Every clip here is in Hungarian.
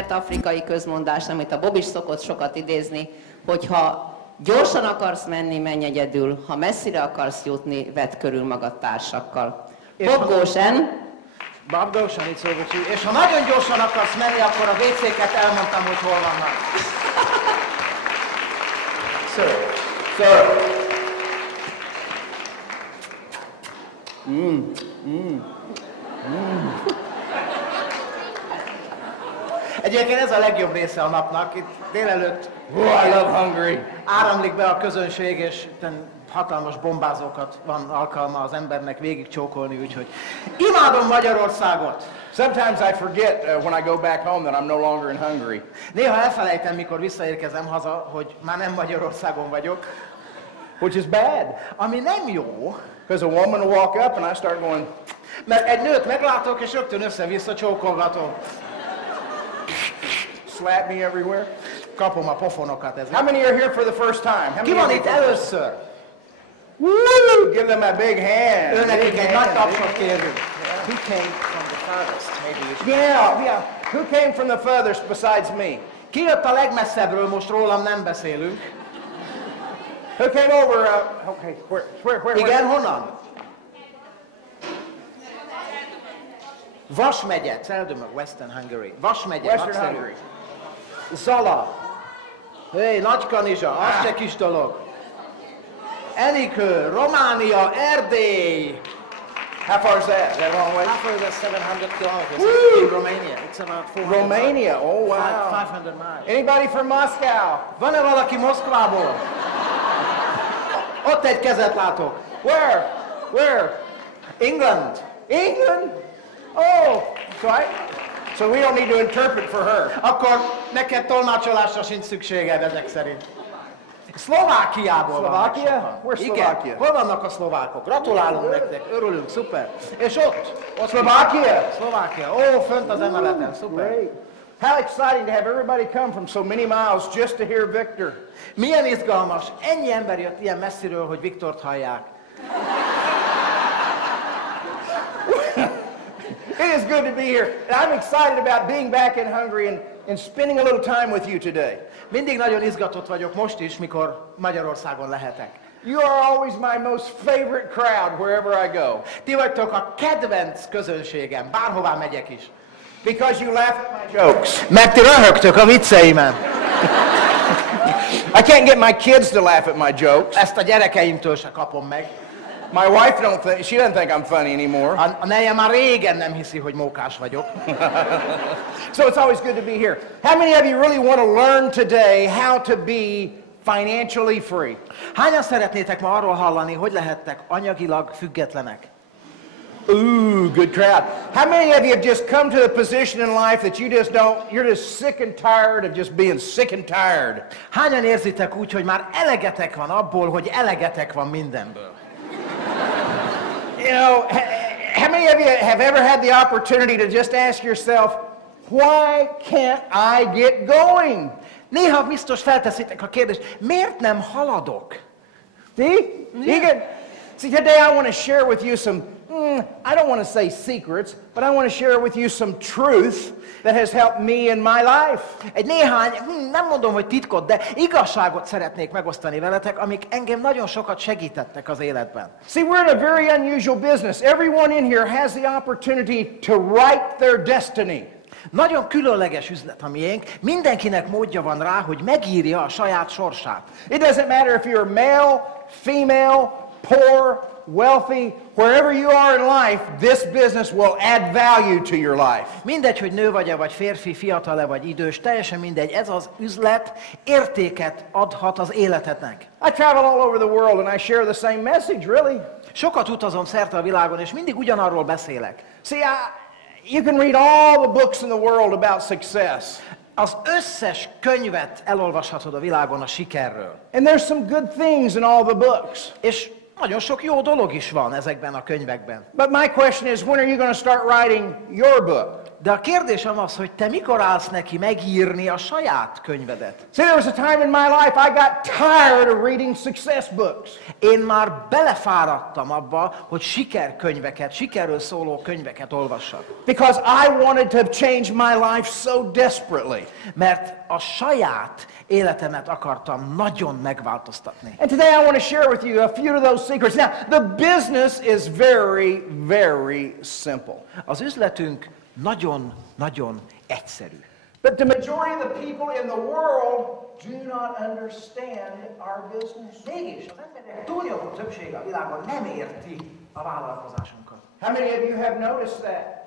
ismert afrikai közmondás, amit a Bob is szokott sokat idézni, hogyha gyorsan akarsz menni, menj egyedül, ha messzire akarsz jutni, vedd körül magad társakkal. Bob Goshen. Bob Goshen, it's over to you. És ha nagyon gyorsan akarsz menni, akkor a WC-ket elmondtam, hogy hol vannak. Sir. Egyébként ez a legjobb része a napnak. Itt délelőtt Oh, I love Hungary. áramlik be a közönség, és hatalmas bombázókat van alkalma az embernek végig csókolni, úgyhogy imádom Magyarországot! Sometimes I forget when I go back home that I'm no longer in Hungary. Néha elfelejtem, mikor visszaérkezem haza, hogy már nem Magyarországon vagyok. Which is bad. Ami nem jó, Because a woman will walk up and I start going, mert egy nőt meglátok, és rögtön össze-vissza csókolgatom. slap me everywhere. Kapom a pofonokat ezért. How many are here for the first time? How Ki many van are itt here for- először? Woo! Give them a big hand. Őnekik Big egy hand, nagy tapsot big- kérünk. Who came from the farthest? Maybe we should... Yeah. Who came from the furthest besides me? Ki jött a legmesszebbről, most rólam nem beszélünk. Who came over? Okay, where? Igen, honnan? Vas megye, Seldom, Western Hungary. Vas megye, Western nagyszerű. Hungary. Zala. Hé, Nagykanizsa, az se kis dolog. Enikő, Románia, Erdély. How far is that? Is that a long way? Halfway that's 700 kilometers Woo! in Romania. It's about 400 Romania. Oh, wow. 500 miles. Anybody from Moscow? Van-e valaki Moszkvából? Ott egy kezet látok. Where? England. England? Oh, so we don't need to interpret for her. Akkor neked tolmácsolásra sincs szükséged ezek szerint. Szlovákiából vannak Szlovákia? sokan. Where's Igen. Slovakia? Hol vannak a szlovákok? Gratulálunk nektek, örülünk, szuper. És ott Slovakia? Szlovákia. Ó, fönt az emeleten, szuper. Great. How exciting to have everybody come from so many miles just to hear Victor. Milyen izgalmas. Ennyi ember jött ilyen messziről, hogy Viktort hallják. It is good to be here. And I'm excited about being back in Hungary and spending a little time with you today. Mindig nagyon izgatott vagyok most is, mikor Magyarországon lehetek. You are always my most favorite crowd wherever I go. Ti vagytok a kedvenc közönségem, bárhová megyek is. Because you laugh at my jokes. Mert ti röhögtök a vicceimen. I can't get my kids to laugh at my jokes. Ezt a gyerekeimtől se kapom meg. My wife she doesn't think I'm funny anymore. A neje már régen nem hiszi, hogy mókás vagyok. So it's always good to be here. How many of you really want to learn today how to be financially free? Hányan szeretnétek ma arról hallani, hogy lehettek anyagilag függetlenek? Ooh, good crowd. How many of you have just come to the position in life that you're just sick and tired of just being sick and tired? Hányan érzitek úgy, hogy már elegetek van abból, hogy elegetek van mindenből? You know, how many of you have ever had the opportunity to just ask yourself, why can't I get going? Néha biztos felteszitek a kérdést, miért nem haladok? See, today I want to share with you some, I don't want to say secrets, but I want to share with you some truth that has helped me in my life. Egy néhány, nem mondom, hogy titkot, de igazságot szeretnék megosztani veletek, amik engem nagyon sokat segítettek az életben. See, we're in a very unusual business. Everyone in here has the opportunity to write their destiny. Nagyon különleges üzlet a miénk, mindenkinek módja van rá, hogy megírja a saját sorsát. It doesn't matter if you're male, female, poor, wealthy, wherever you are in life, this business will add value to your life. Mindegy, hogy nő vagy-e, vagy férfi, fiatal-e, vagy idős, teljesen mindegy, ez az üzlet értéket adhat az életednek. I travel all over the world and I share the same message, really. Sokat utazom szerte a világon, és mindig ugyanarról beszélek. See, you can read all the books in the world about success. Az összes könyvet elolvashatod a világon a sikerről. And there's some good things in all the books. És Nagyon sok jó dolog is van ezekben a könyvekben. But my question is, when are you going to start writing your book? De a kérdésem az, hogy te mikor állsz neki megírni a saját könyvedet? See, there was a time in my life I got tired of reading success books. Én már belefáradtam abba, hogy sikerkönyveket, sikerről szóló könyveket olvassak. Because I wanted to change my life so desperately. Mert a saját életemet akartam nagyon megváltoztatni. And today I want to share with you a few of those secrets. Now, the business is very, very simple. Az üzletünk nagyon egyszerű. But the majority of the people in the world do not understand our business. Mégis az emberek túlnyomó többsége a világon nem érti a vállalkozásunkat. How many of you have noticed that?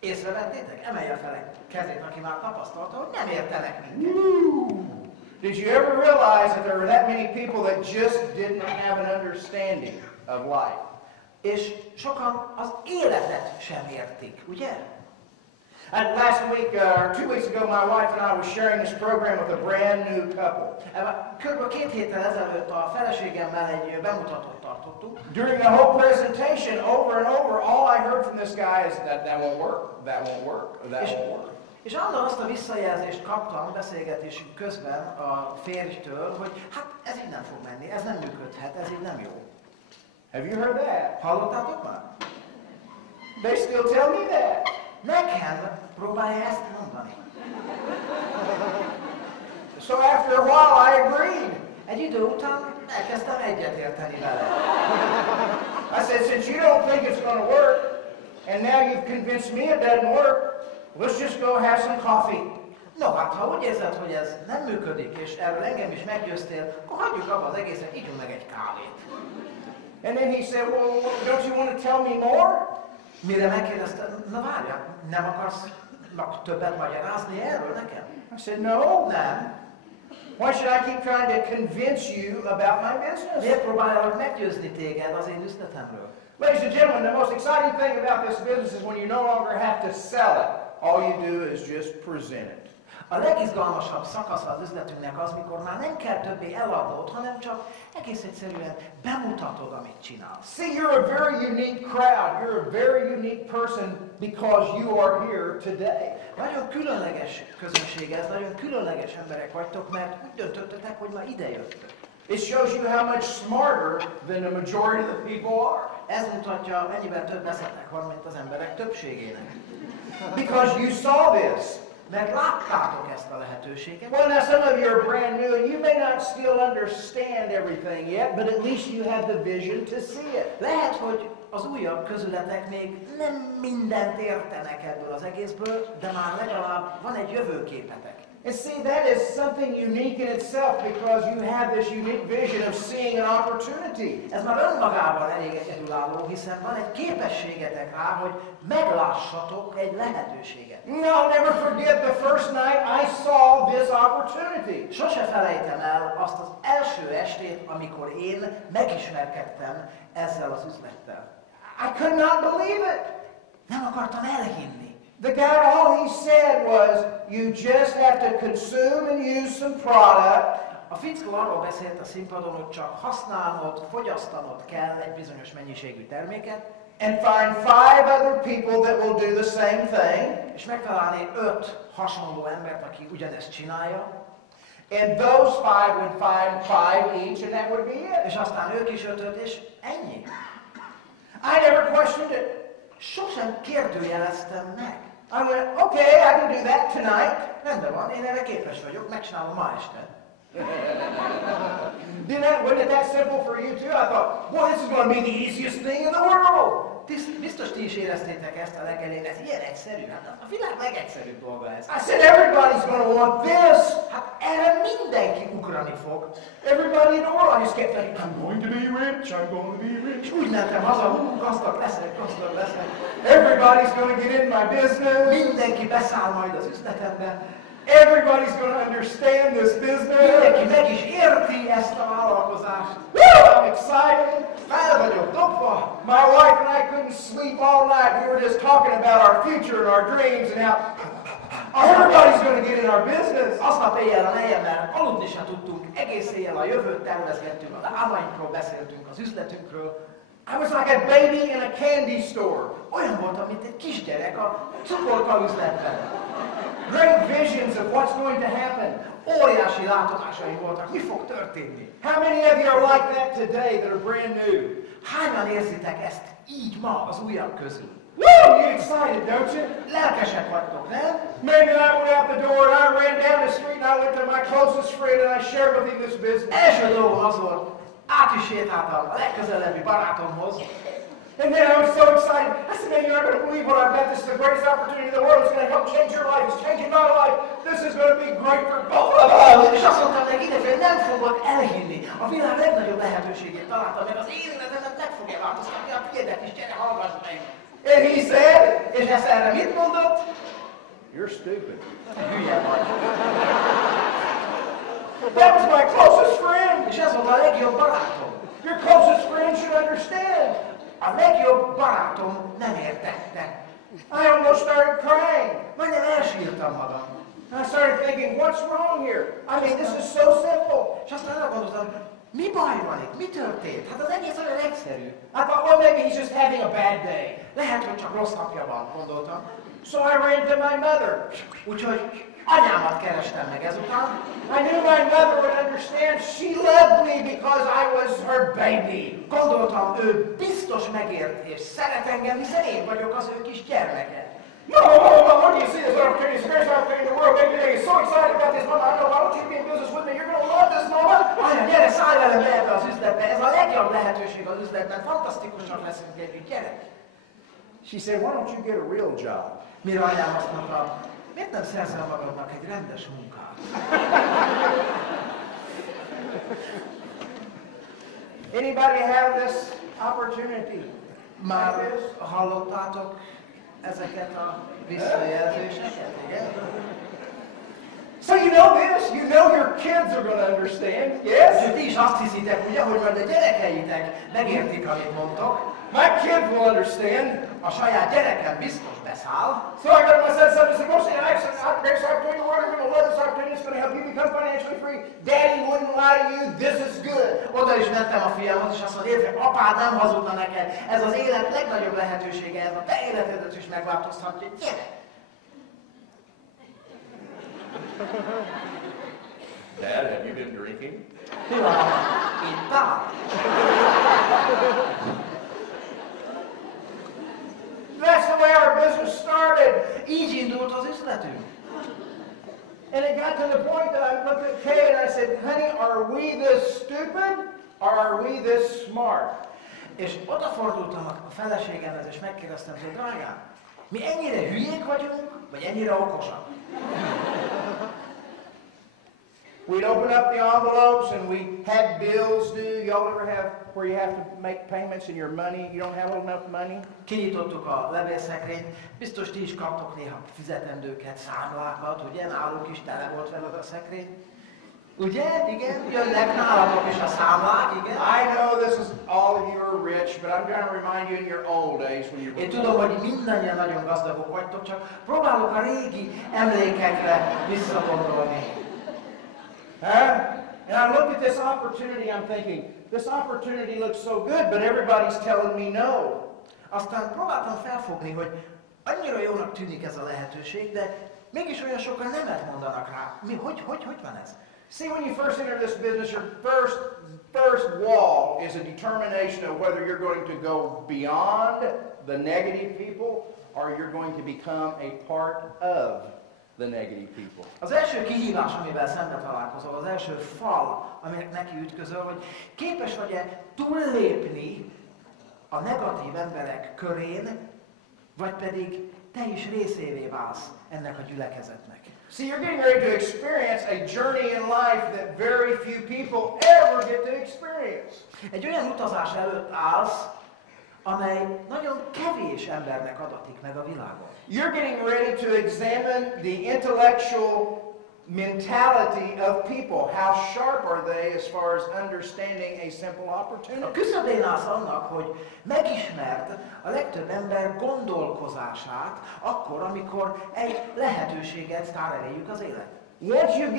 Észrevettétek? Emelje fel egy kezét, aki már tapasztalta, hogy nem értenek minket. Did you ever realize that there were that many people that just didn't have an understanding of life? És sokan az életet sem értik, ugye? And last week, or 2 weeks ago, my wife and I were sharing this program with a brand new couple. Körülbelül 2 héttel ezelőtt a feleségemmel egy bemutatót tartottunk. During the whole presentation, over and over, all I heard from this guy is that won't work, that won't work, that won't work. És állandóan azt a visszajelzést kaptam beszélgetésünk közben a férjtől, hogy hát ez így nem fog menni, ez nem működhet, ez így nem jó. Have you heard that? Hallottátok már? They still tell me that. Nekem próbálja ezt mondani. So after a while I agreed. Egy idő után elkezdtem egyetérteni vele. I said, since you don't think it's going to work, and now you've convinced me it doesn't work, let's just go have some coffee. No, hát ha úgy érzed, hogy ez nem működik, és erről engem is meggyőztél, akkor hagyjuk abba az egészet, ígyunk meg egy kávét. And then he said, well, don't you want to tell me more? Mire megkérdezte, na várjál, nem akarsz többet magyarázni erről nekem? I said, no. Nem. Why should I keep trying to convince you about my business? Miért próbáljalak meggyőzni téged az én üzletemről? Ladies and gentlemen, the most exciting thing about this business is when you no longer have to sell it. All you do is just present it. A legizgalmasabb szakasza az üzletünknek az, mikor már nem kell többé eladnod, hanem csak egész egyszerűen bemutatod, amit csinálsz. See, you're a very unique crowd. You're a very unique person because you are here today. Nagyon különleges közönség ez, nagyon különleges emberek vagytok, mert úgy döntöttetek, hogy ma ide jöttök. It shows you how much smarter than the majority of the people are. Ez mutatja, mennyivel több eszetek van, mint az emberek többségének. Because you saw this. Mert láttátok ezt a lehetőséget. Well, now some of you are brand new and you may not still understand everything yet, but at least you have the vision to see it. Lehet, hogy az újabb közületek még nem mindent értenek ebből az egészből, de már legalább van egy jövőképetek. And see, that is something unique in itself because you have this unique vision of seeing an opportunity. Ez már önmagában elég egyedülálló, hiszen van egy képességetek rá, hogy meglássatok egy lehetőséget. No, never forget the first night I saw this opportunity. Sose felejtem el azt az első estét, amikor én megismerkedtem ezzel az üzlettel. I could not believe it. Nem akartam elhinni. The guy, all he said was, you just have to consume and use some product. A fickó arról beszélt a színpadon, hogy csak használnod, fogyasztanod kell egy bizonyos mennyiségű terméket, and find 5 other people that will do the same thing. És megtalálni 5 hasonló embert, aki ugyanezt csinálja. And those 5 would find 5 each, and that would be it. És aztán ők is 5-öt, és ennyi. I never questioned it. Sosem kérdőjeleztem meg. I went, okay, I can do that tonight. Rendben van, én erre képes vagyok, megcsinálom ma este. Wasn't it that simple for you too? I thought, boy, this is going to be the easiest thing in the world. Biztos ti is éreztétek ezt a legelején, ez ilyen egyszerű, hát a világ legegyszerűbb dolga ez. I said, everybody's going to want this. Hát erre mindenki ugrani fog. Everybody in the world, I just kept thinking, I'm going to be rich, I'm going to be rich. És úgy mentem haza, gazdag leszek, gazdag leszek. Everybody's going to get in my business. Mindenki beszáll majd az üzletembe. Everybody's going to understand this business. Mindenki meg is érti ezt a vállalkozást. Woo! I'm excited. Fel vagyok dobva. My wife and I couldn't sleep all night. We were just talking about our future and our dreams and how Everybody's going to get in our business. Aznap éjjel a nejemmel aludni sem tudtunk, egész éjjel a jövőt tervezgettünk, az álmainkról beszéltünk, az üzletünkről. I was like a baby in a candy store. Olyan voltam, mint egy kisgyerek a cukorka üzletben. Great visions of what's going to happen. Óriási látomásaim voltak, mi fog történni. How many of you are like that today that are brand new? Hányan érzitek ezt így ma az újabb közül? Woo! You excited, don't you? Lelkesek vagytok, nem? Maybe I went out the door and I ran down the street and I went to my closest friend and I shared with him this business. Első dolgom az volt, át is sétáltam a legközelebbi barátomhoz. And then I was so excited. I said, man, you're not going to believe what I've got. This is the greatest opportunity in the world. It's going to help change your life. It's changing my life. This is going to be great for both of us. És azt mondtam neki, idefél nem fogod elhinni. A világ legnagyobb lehetőségét találtam meg. Az életemet meg fogja változtatni. A tiédet is, gyere, hallgass meg. And he said, És ezt erre mit mondott? you're stupid. Hülye vagy. That was my closest friend. És ez volt a legjobb barátom. Your closest friend should understand. A legjobb barátom nem értette. I almost started crying. Majdnem elsírtam magam. I started thinking, what's wrong here? I mean, this is so simple. És aztán arra gondoltam, mi baj van itt? Mi történt? Hát az egész olyan egyszerű. I thought, well, maybe he's just having a bad day. Lehet, hogy csak rossz napja van, gondoltam. So I ran to my mother. Úgyhogy anyámat kerestem meg ezután. I knew my mother would understand. She loved me because I was her baby. Gondoltam, ő biztos megért és szeret engem, hiszen én vagyok az ő kis gyermeke. No, when you see this opportunity, it's the greatest opportunity in the world. Maybe you're so excited about this, Mama. I know, why don't you be in business with me? You're going to love this, Mama. Anya, gyere, szállj velem be ebbe az üzletbe. Ez a legjobb lehetőség az üzletben. Fantasztikusak leszünk együtt, gyere. She said, why don't you get a real job? Mire anyám azt mondta, miért nem szerzel magadnak egy rendes munkát? Anybody have this opportunity? Már hallottátok ezeket a visszajelzéseket? Igen? So you know this, you know your kids are going to understand, yes? És ti is azt hiszitek, ugye, hogy majd a gyerekeitek megértik, amit mondtok. My kids will understand. A saját gyerekem biztos beszáll. So I got my son something, said, most greatest opportunity in the world, you're going to love this opportunity, it's going to help you become financially free. Daddy wouldn't lie to you, this is good. Oda is mentem a fiamhoz, és azt mondta, érte, apád nem hazudna neked. Ez az élet legnagyobb lehetősége, ez a te életedet is megváltoztatja. Gyere! Dad, have you been drinking? Ittam. That's the way our business started. Így indult az üzletünk. And it got to the point that I looked at Kay and I said, honey, are we this stupid or are we this smart? És odafordultam a feleségemhez, és megkérdeztem, hogy drágám, mi ennyire hülyék vagyunk, vagy ennyire okosak? We'd open up the envelopes and we had bills due. Y'all ever have where you have to make payments and your money, you don't have enough money? Kinyitottuk a levélszekrényt, biztos ti is kaptok néha fizetendőket, számlákat, ugye? Nálunk is tele volt vele a szekrény. Ugye? Igen? Jönnek nálatok is a számlák, igen? I know this is all of you are rich, but I'm trying to remind you in your old days when you were Én tudom, hogy mindannyian nagyon gazdagok vagytok, csak próbálok a régi emlékekre visszagondolni. And I looked at this opportunity, I'm thinking, this opportunity looks so good, but everybody's telling me no. Aztán próbáltam felfogni, hogy annyira jónak tűnik ez a lehetőség, de mégis olyan sokan nemet mondanak rá. Hogy van ez? See, when you first enter this business, your first wall is a determination of whether you're going to go beyond the negative people or you're going to become a part of the negative people. Az első kihívás, amivel szembe találkozol, az első fal, aminek neki ütközöl, hogy képes vagy-e túllépni a negatív emberek körén, vagy pedig te is részévé válsz ennek a gyülekezetnek. See, you're getting ready to experience a journey in life that very few people ever get to experience. Egy olyan utazás előtt állsz, amely nagyon kevés embernek adatik meg a világon. You're getting ready to examine the intellectual mentality of people. How sharp are they as far as understanding a simple A opportunity? küszöbén állsz annak, hogy megismerd a legtöbb ember gondolkozását akkor, amikor egy lehetőséget tár eléjük az élet. Once you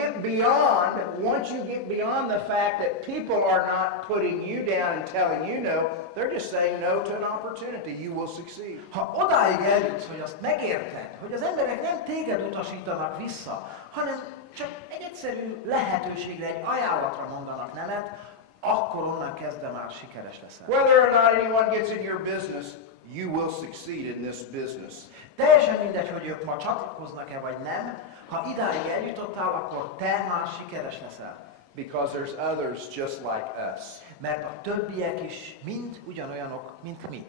get beyond the fact that people are not putting you down and telling you no, they're just saying no to an opportunity, you will succeed. Ha odáig eljutsz, hogy azt megérted, hogy az emberek nem téged utasítanak vissza, hanem csak egy egyszerű lehetőségre, egy ajánlatra mondanak nemet, akkor onnan kezdve már sikeres leszel. Whether or not anyone gets in your business, you will succeed in this business. Teljesen mindegy, hogy ők ma csatlakoznak-e vagy nem, ha idáig eljutottál, akkor te már sikeres leszel. Because there's others just like us. Mert a többiek is mind ugyanolyanok, mint mi.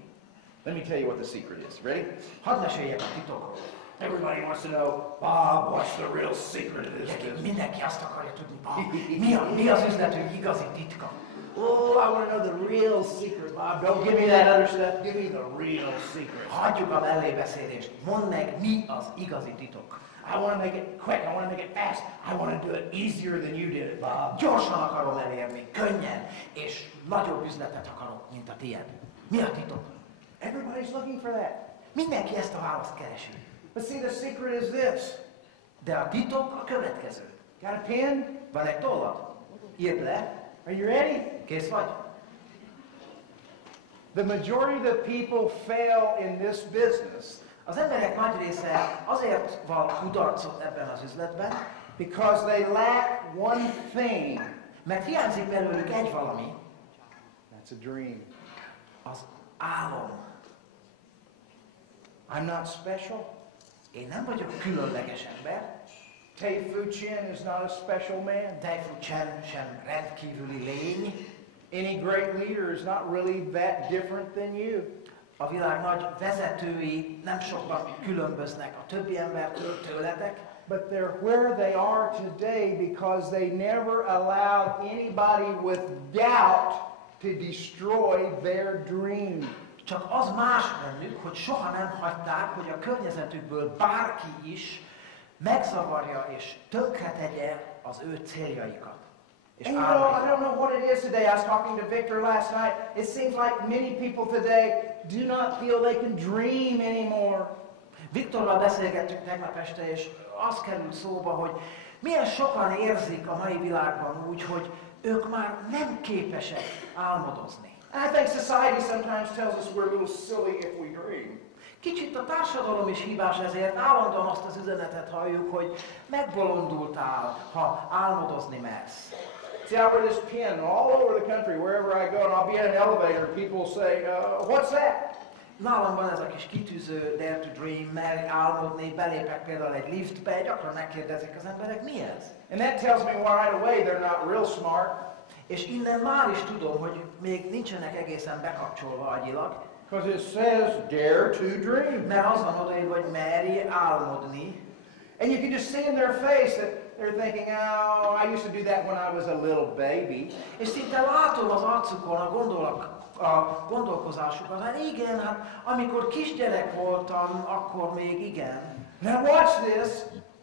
Let me tell you what the secret is. Ready? Hadd meséljek a titokról. Everybody wants to know, Bob, what's the real secret of this Gyerekek, business? mindenki azt akarja tudni, mi az üzletünk igazi titka. Oh, I want to know the real secret, Bob. Don't give me that other stuff. Give me the real secret. Hagyjuk a mellébeszélést. Mondd meg, mi az igazi titok. I want to make it quick. I want to make it fast. I want to do it easier than you did it, Bob. Gyorsan akarom elérni, könnyen, és nagyobb üzletet akarok, mint a tiéd. Mi a titok? Everybody's looking for that. Mindenki ezt a választ keresi. But see, the secret is this. De a titok a következő. Got a pen? Van egy tollad? Írd le. Are you ready? Kész vagy? The majority of the people fail in this business Az emberek nagy része azért van kudarcot ebben az üzletben, because they lack one thing. mert hiányzik belőlük egy valami, That's a dream. az álom. I'm not special. Én nem vagyok különleges ember, Tay Fu Chen is not a special man. Dai Fu Chen sem rendkívüli lény, Any great leader is not really that different than you. a világ nagy vezetői nem sokan különböznek a többi embertől, tőletek, But they're where they are today because they never allowed anybody with doubt to destroy their dream. csak az más bennük, hogy soha nem hagyták, hogy a környezetükből bárki is megzavarja és tönkretegye az ő céljaikat. És And you know, I don't know what it is today. I was talking to Victor last night. It seems like many people today do not feel they can dream anymore. Viktorral beszélgettünk tegnap este, és az került szóba, hogy milyen sokan érzik a mai világban úgy, hogy ők már nem képesek álmodozni. And I think society sometimes tells us we're a little silly if we dream. Kicsit a társadalom is hibás ezért, állandóan azt az üzenetet halljuk, hogy megbolondultál, ha álmodozni mersz. See, I wear this pin all over the country, wherever I go, and I'll be in an elevator. People say, what's that? Nálam van ez a kis kitűző Dare to Dream, merj álmodni, belépek például egy liftbe, gyakran megkérdezik az emberek, mi ez? And that tells me right away they're not real smart. És innen már is tudom, hogy még nincsenek egészen bekapcsolva agyilag, Because it says, dare to dream. mert az van odaírva, hogy merj álmodni. And you can just see in their face that they're thinking, oh, I used to do that when I was a little baby. És szinte látom az arcukon a gondolkozásukat, hát igen, hát amikor kisgyerek voltam, akkor még igen. Now watch this.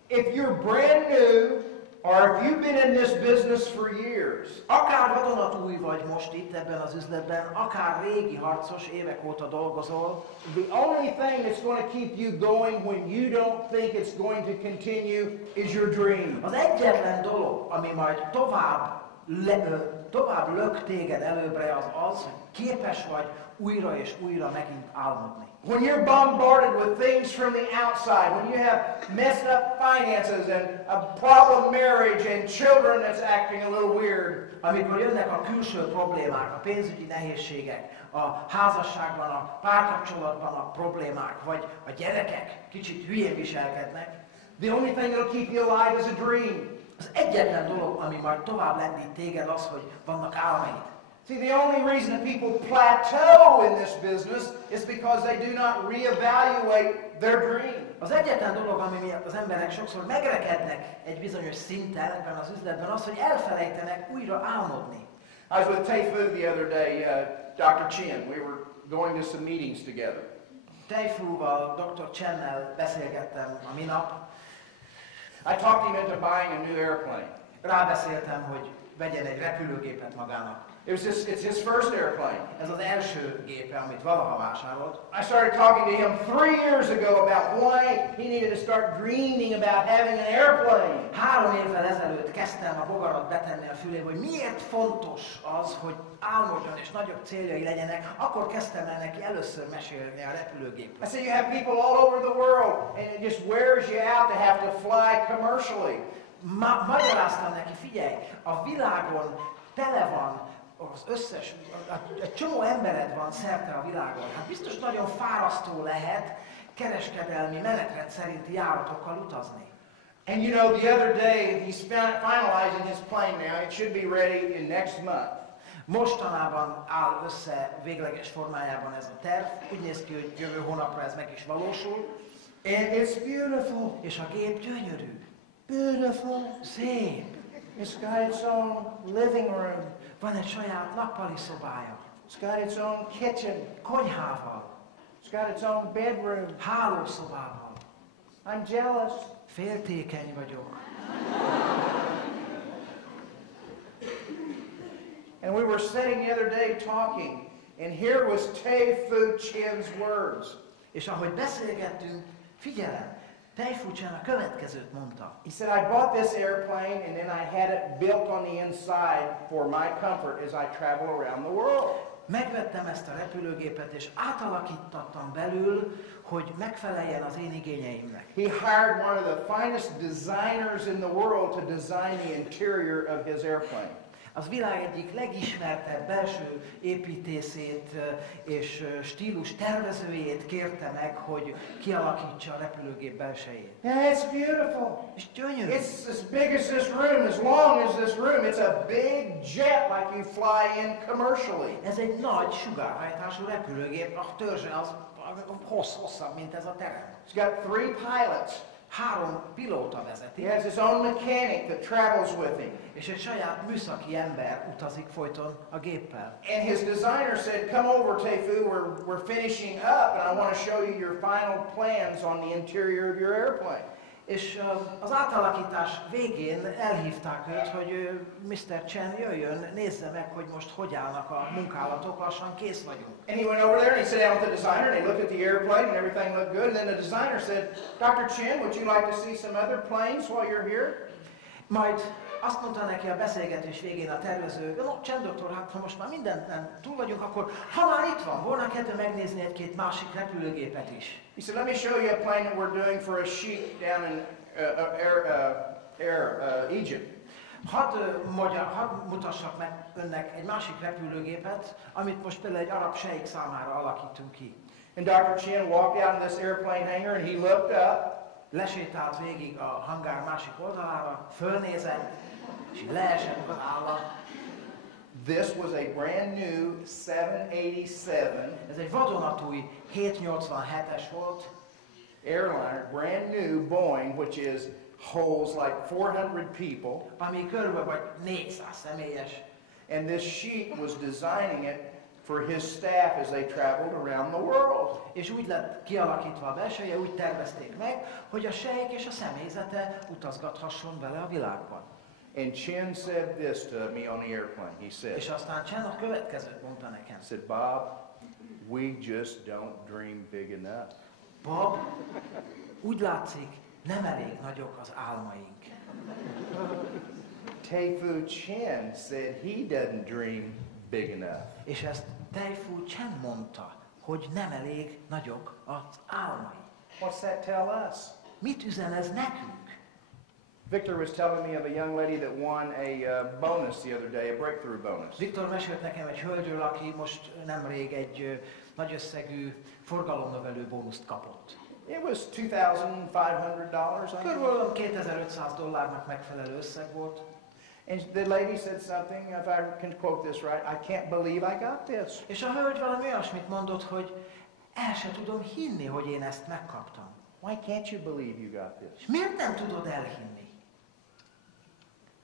If you're brand new, or if you've been in this business for years, Akár vadonatúj vagy most itt ebben az üzletben, akár régi harcos, évek óta dolgozol, the only thing that's going to keep you going when you don't think it's going to continue is your dream. az egyetlen dolog, ami majd tovább lök téged előbbre, az az, hogy képes vagy újra és újra megint álmodni. When you're bombarded with things from the outside, when you have messed up finances and a problem marriage and children that's acting a little weird, Amikor jönnek a külső problémák, a pénzügyi nehézségek, a házasságban, a párkapcsolatban a problémák, vagy a gyerekek kicsit hülyén viselkednek, the only thing that'll keep you alive is a dream. az egyetlen dolog, ami majd tovább lendít téged, az, hogy vannak álmaid. See, the only reason that people plateau in this business is because they do not reevaluate their dream. Az egyetlen dolog, ami miatt az emberek sokszor megrekednek egy bizonyos szinten ebben az üzletben, az, hogy elfelejtenek újra álmodni. I was with Tay Fu the other day, Dr. Chin. We were going to some meetings together. Dai Fu-val, Dr. Chen-nel beszélgettem a minap, I talked him into buying a new airplane. Rábeszéltem, hogy vegyen egy repülőgépet magának. It's his first airplane. Ez az első gépe, amit valaha vásárolt. I started talking to him 3 years ago about why he needed to start dreaming about having an airplane. 3 évvel ezelőtt kezdtem a bogarat betenni a fülébe, hogy miért fontos az, hogy álmodjon és nagyobb céljai legyenek. Akkor kezdtem el neki először mesélni a repülőgépről. I said, you have people all over the world, and it just wears you out to have to fly commercially. Magyaráztam neki, figyelj, a világon tele van az összes, egy csomó embered van szerte a világon. Hát biztos nagyon fárasztó lehet kereskedelmi menetrend szerinti járatokkal utazni. And you know, the other day, he's finalizing his plane now. It should be ready in next month. Mostanában áll össze végleges formájában ez a terv. Úgy néz ki, hogy jövő hónapra ez meg is valósul. And it's beautiful. És a gép gyönyörű. Beautiful. Szép. It's got its own living room. Van egy saját nappali szobája. It's got its own kitchen. Konyhával. It's got its own bedroom. Hálószobával. I'm jealous. Féltékeny vagyok. And we were sitting the other day talking, and here was Tei-Fu Chin's words. És ahogy beszélgettünk, figyelem, Tei-Fu Chen a következőt mondta. He said, I bought this airplane and then I had it built on the inside for my comfort as I travel around the world. Megvettem ezt a repülőgépet és átalakítottam belül, hogy megfeleljen az én igényeimnek. He hired one of the finest designers in the world to design the interior of his airplane. Az világ egyik legismertebb belső építészét és stílus tervezőjét kérte meg, hogy kialakítsa a repülőgép belsejét. Yeah, it's beautiful. És gyönyörű. It's as big as this room, as long as this room. It's a big jet like you fly in commercially. Ez egy nagy sugárhajtású repülőgép, a törzse az hosszabb, mint ez a terem. It's got 3 pilots. 3 pilóta vezeti. He has his own mechanic that travels with him. És egy saját műszaki ember utazik folyton a géppel. And his designer said, come over, Tei-Fu, we're finishing up, and I want to show you your final plans on the interior of your airplane. És az átalakítás végén elhívták őt, hogy Mr. Chen jöjjön, nézze meg, hogy most hogy állnak a munkálatok, lassan kész vagyunk. And he went over there and he sat down with the designer and they looked at the airplane and everything looked good. And then the designer said, Dr. Chen, would you like to see some other planes while you're here? Majd azt mondta neki a beszélgetés végén a tervező, no, Chen doktor, hát ha most már mindenten túl vagyunk, akkor ha már itt van, volna kedve megnézni egy-két másik repülőgépet is. He said, let me show you a plane that we're doing for a sheik down in Egypt. Hadd mutassak meg önnek egy másik repülőgépet, amit most például egy arab sejk számára alakítunk ki. And Dr. Chen walked out of this airplane hangar and he looked up. Lesétált végig a hangár másik oldalára, fölnézett, és leesett az állat. This was a brand new 787. Ez egy vadonatúj 787-es volt. Airliner, brand new Boeing, which is holds like 400 people. Ami körülbelül vagy 400 személyes. And this sheik was designing it for his staff as they traveled around the world. És úgy lett kialakítva a belseje, úgy tervezték meg, hogy a sejk és a személyzete utazgathasson vele a világban. And Chen said this to me on the airplane. He said, És aztán Chen a következőt mondta nekem. he said, Bob, we just don't dream big enough. Bob, úgy látszik, nem elég nagyok az álmaink. Tei-Fu Chen said he doesn't dream big enough. És ezt Tei-Fu Chen mondta, hogy nem elég nagyok az álmai. What's that tell us? Mit üzen ez nekünk? Victor was telling me of a young lady that won a bonus the other day, a breakthrough bonus. Viktor mesélt nekem egy hölgyről, aki most nemrég egy nagy összegű forgalomnövelő bónuszt kapott. It was $2,500. Körülbelül $2,500 megfelelő összeg volt. And the lady said something, if I can quote this right, I can't believe I got this. És a hölgy valami olyasmit mondott, hogy el se tudom hinni, hogy én ezt megkaptam. Why can't you believe you got this? És miért nem tudod elhinni?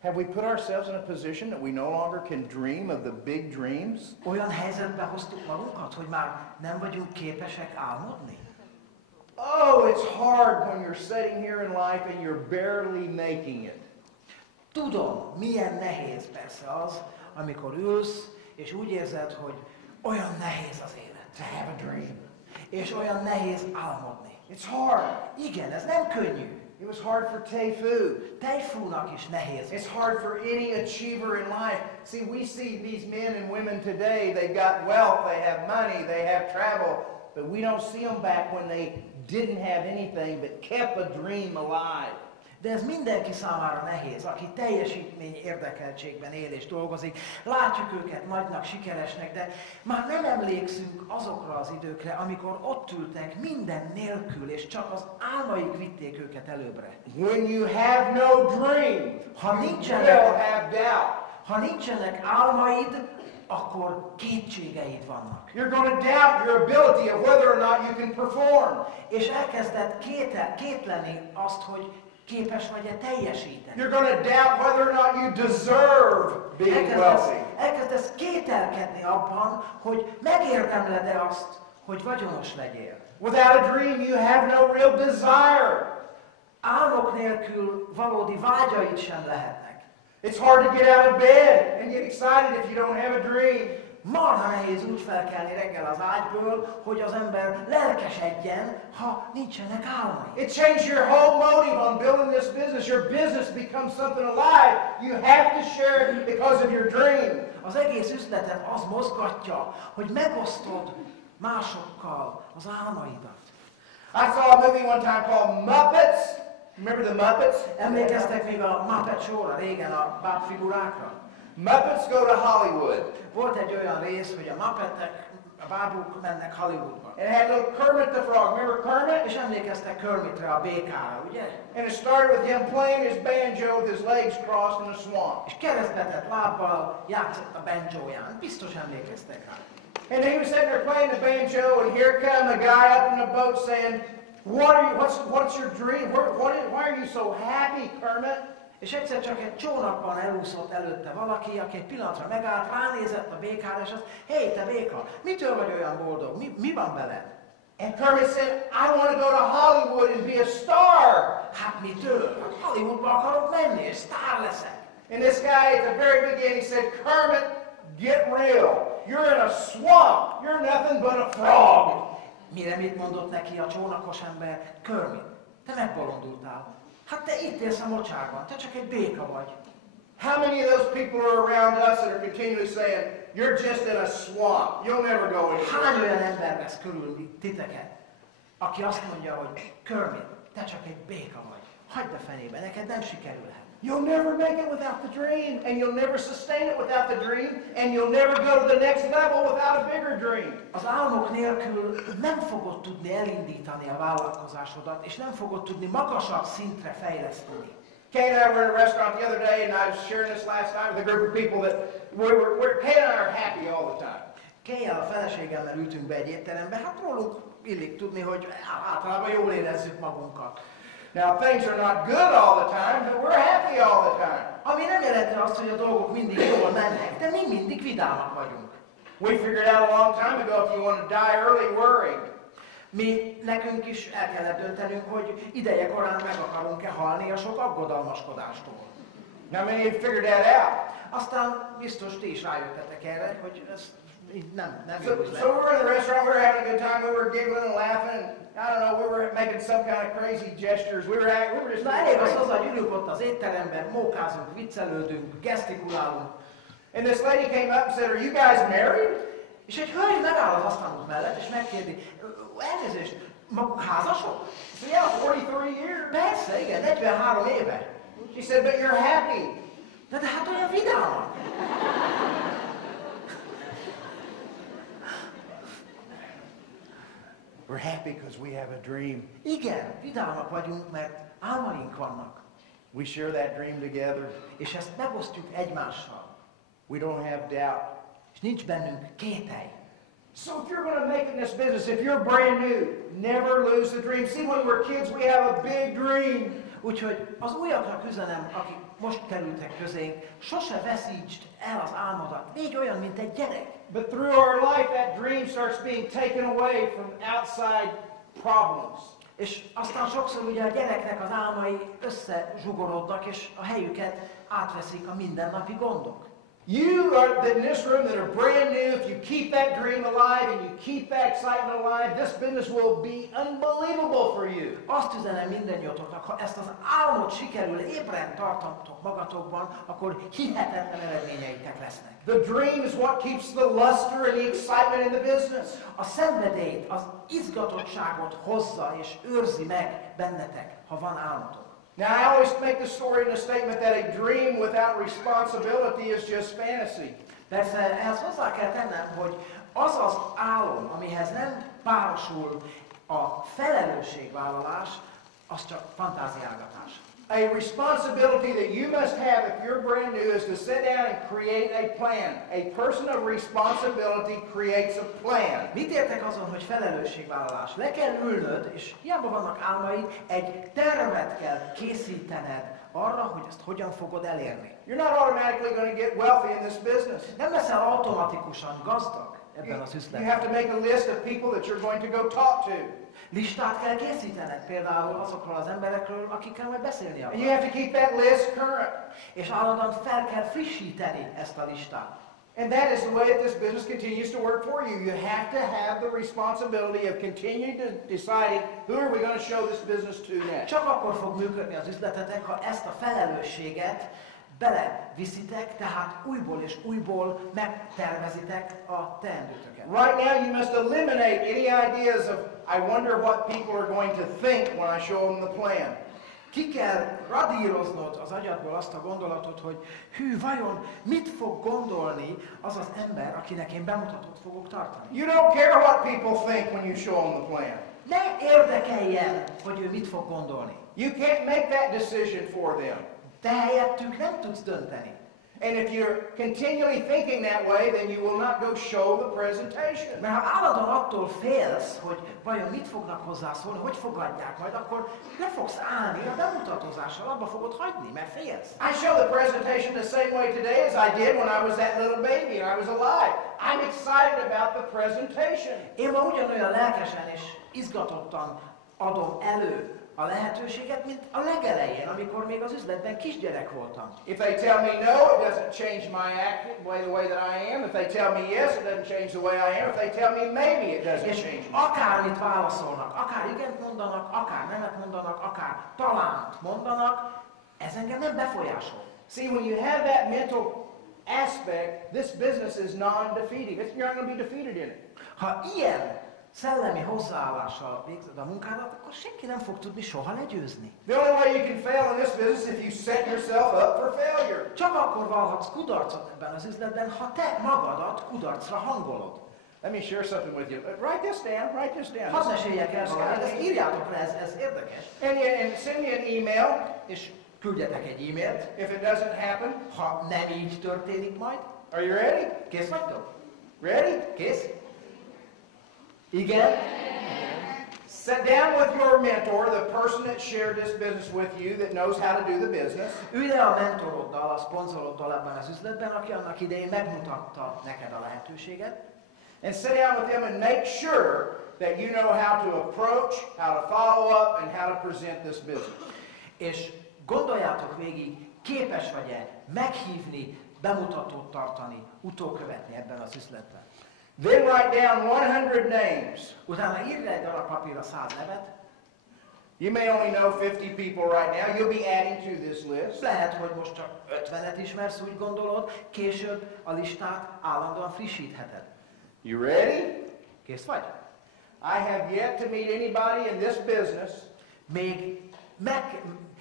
Have we put ourselves in a position that we no longer can dream of the big dreams? Olyan helyzetbe hoztuk magunkat, hogy már nem vagyunk képesek álmodni? Oh, it's hard when you're sitting here in life and you're barely making it. Tudom, milyen nehéz persze az, amikor ülsz, és úgy érzed, hogy olyan nehéz az élet. To have a dream. És olyan nehéz álmodni. It's hard. Igen, ez nem könnyű. It was hard for Teifu. Tejfúnak is nehéz. It's hard for any achiever in life. See, we see these men and women today, they've got wealth, they have money, they have travel, but we don't see them back when they didn't have anything but kept a dream alive. De ez mindenki számára nehéz, aki teljesítmény érdekeltségben él és dolgozik. Látjuk őket nagynak, sikeresnek, de már nem emlékszünk azokra az időkre, amikor ott ültek minden nélkül, és csak az álmaik vitték őket előbbre. When you have no dream, Ha you will nincsenek, have doubt. ha nincsenek álmaid, akkor kétségeid vannak. You're going to doubt your ability of whether or not you can perform. És elkezded kétleni azt, hogy képes vagy-e teljesíteni. You're going to doubt whether or not you deserve being wealthy. Elkezdesz kételkedni abban, hogy megérdemled-e azt, hogy vagyonos legyél. Without a dream, you have no real desire. Álmok nélkül valódi vágyaid sem lehetnek. It's hard to get out of bed and get excited if you don't have a dream. Marha nehéz úgy felkelni reggel az ágyból, hogy az ember lelkesedjen, ha nincsenek álmai. It changed your whole motive on building this business. Your business becomes something alive. You have to share it because of your dream. Az egész üzletet az mozgatja, hogy megosztod másokkal az álmaidat. I saw a movie one time called Muppets. Remember the Muppets? Emlékeztek még a Muppet Show-ra, régen a bábfigurákra? Muppets go to Hollywood. Volt egy olyan rész, hogy a Muppetek, a bábuk mennek Hollywoodba. And it had little Kermit the Frog. Remember Kermit? És emlékeztek Kermitre, a békára, ugye? And it started with him playing his banjo with his legs crossed in a swamp. És keresztbetett lábbal játszott a banjóján. Biztos emlékeztek rá. And he was sitting there playing the banjo, and here come a guy up in the boat saying, what's your dream? Why are you so happy, Kermit? És egyszer csak egy csónakban elúszott előtte valaki, aki egy pillanatra megállt, ránézett a békára, és azt, hé, te béka, mitől vagy olyan boldog? Mi van veled? And Kermit said, I want to go to Hollywood and be a star. Hát mitől? Hát Hollywoodba akarok menni, és sztár leszek. And this guy at the very beginning said, Kermit, get real. You're in a swamp. You're nothing but a frog. Mire mit mondott neki a csónakos ember? Kermit, te megbolondultál. Hát te itt élsz a mocsárban, te csak egy béka vagy. How many of those people are around us that are continually saying, you're just in a swamp, you'll never go anywhere? Hány olyan ember vesz körül titeket, aki azt mondja, hogy Kermit, te csak egy béka vagy. Hagyd a fenébe, neked nem sikerülhet. You'll never make it without the dream, and you'll never sustain it without the dream, and you'll never go to the next level without a bigger dream. Az álmok nélkül nem fogod tudni elindítani a vállalkozásodat, és nem fogod tudni magasabb szintre fejleszteni. Kay and I were in a restaurant the other day, and I was sharing this last night with a group of people that Kay and I are happy all the time. Kay-jel, a feleségemmel ültünk be egy étterembe, hát rólunk illik tudni, hogy általában jól érezzük magunkat. Now, things are not good all the time, but we're happy all the time. Ami nem jelenti azt, hogy a dolgok mindig jól mennek, de mi mindig vidámak vagyunk. We figured out a long time ago if you want to die early, worry. Nekünk is el kellett döntenünk, hogy ideje korán meg akarunk-e halni a sok aggodalmaskodástól. How many of you figured that out? Aztán biztos ti is rájöttetek erre, hogy ez így nem So jó we üzlet. were in the restaurant, we were having a good time, we were giggling and laughing, and I don't know, we were making some kind of crazy gestures. We were just Na elég az hozzá, hogy ülünk ott az étteremben, mókázunk, viccelődünk, gesztikulálunk. And this lady came up and said, are you guys married? És egy hölgy megáll az asztalunk mellett, és megkérdi, elnézést, maguk házasok? Yeah, 43 years. Persze, igen, 43 éve. She said, but you're happy. De hát olyan vidámak. We're happy because we have a dream. Igen, vidámak vagyunk, mert álmaink vannak. We share that dream together. És ezt megosztjuk egymással. We don't have doubt. És nincs bennünk kételj. So if you're going to make it in this business, if you're brand new, never lose the dream. See, when we're kids, we have a big dream. Úgyhogy az újaknak üzenem, akik most kerültek közénk, sose veszítsd el az álmodat. Légy olyan, mint egy gyerek. But through our life, that dream starts being taken away from outside problems. És aztán sokszor ugye a gyereknek az álmai összezsugorodnak, és a helyüket átveszik a mindennapi gondok. You are in this room that are brand new. If you keep that dream alive and you keep that excitement alive, this business will be unbelievable for you. Azt üzenem mindannyiatoknak, ha ezt az álmot sikerül ébren tartatok magatokban, akkor hihetetlen eredményeitek lesznek. The dream is what keeps the luster and the excitement in the business. A szenvedélyt, az izgatottságot hozza és őrzi meg bennetek, ha van álmotok. Now, I always make the story in a statement that a dream without responsibility is just fantasy. Persze ehhez hozzá kell tennem, hogy az az álom, amihez nem párosul a felelősségvállalás, az csak fantáziálgatás. A responsibility that you must have if you're brand new is to sit down and create a plan. A person of responsibility creates a plan. Mit értek azon, hogy felelősségvállalás? Le kell ülnöd, és hiába vannak álmaid, egy tervet kell készítened arra, hogy ezt hogyan fogod elérni. You're not automatically going to get wealthy in this business. Nem leszel automatikusan gazdag ebben az You üzletben. have to make a list of people that you're going to go talk to. Listát kell készítened például azokról az emberekről, akikkel majd beszélni And you akarsz. have to keep that list current. És állandóan fel kell frissíteni ezt a listát. And that is the way that this business continues to work for you. You have to have the responsibility of continuing to deciding who are we going to show this business to next. Csak akkor fog működni az üzletetek, ha ezt a felelősséget beleviszitek, tehát újból és újból megtervezitek a teendőtöket. Right now you must eliminate any ideas of, I wonder what people are going to think when I show them the plan. Ki kell radíroznod az agyadból azt a gondolatot, hogy hű, vajon mit fog gondolni az az ember, akinek én bemutatót fogok tartani. You don't care what people think when you show them the plan. Ne érdekeljen, hogy ő mit fog gondolni. You can't make that decision for them. Te helyettük nem tudsz dönteni. And if you're continually thinking that way, then you will not go show the presentation. Mert ha állandóan attól félsz, hogy vajon mit fognak hozzászólni, hogy fogadják majd, akkor le fogsz állni a bemutatózással, abba fogod hagyni, mert félsz. I show the presentation the same way today as I did when I was that little baby and I was alive. I'm excited about the presentation. Én ma ugyanolyan lelkesen és izgatottan adom elő a lehetőséget, mint a legelején, amikor még az üzletben kisgyerek voltam. If they tell me no, it doesn't change my acting the way that I am. If they tell me yes, it doesn't change the way I am. If they tell me maybe, it doesn't És change me. akármit válaszolnak, akár igent mondanak, akár nemet mondanak, akár talánt mondanak, ez engem nem befolyásol. See, when you have that mental aspect, this business is non-defeating. You're not going to be defeated in it. Ha ilyen szellemi hozzáállással végzed a munkádat, akkor senki nem fog tudni soha legyőzni. The only way you can fail in this business is if you set yourself up for failure. Csak akkor valhatsz kudarcot ebben az üzletben, ha te magadat kudarcra hangolod. Let me share something with you. Write this down. Write this down. Hadd meséljek el valamit, ezt írjátok le, ez érdekes. And send me an email És küldjetek egy e-mailt, if it doesn't happen. ha nem így történik majd. Are you ready? Kész vagytok? Ready? Kész? Igen? Sit down with your mentor, the person that shared this business with you, that knows how to do the business. Ülj le a mentoroddal, a szponzoroddal ebben az üzletben, aki annak idején megmutatta neked a lehetőséget. And sit down with them and make sure that you know how to approach, how to follow up, and how to present this business. És gondoljátok végig, képes vagy-e meghívni, bemutatót tartani, utókövetni ebben az üzletben. Then write down 100 names. Utána írj le egy darab papírra 100 nevet. You may only know 50 people right now. You'll be adding to this list. Lehet, hogy most csak 50-et ismersz, úgy gondolod, később a listát állandóan frissítheted. You ready? Kész vagy? I have yet to meet anybody in this business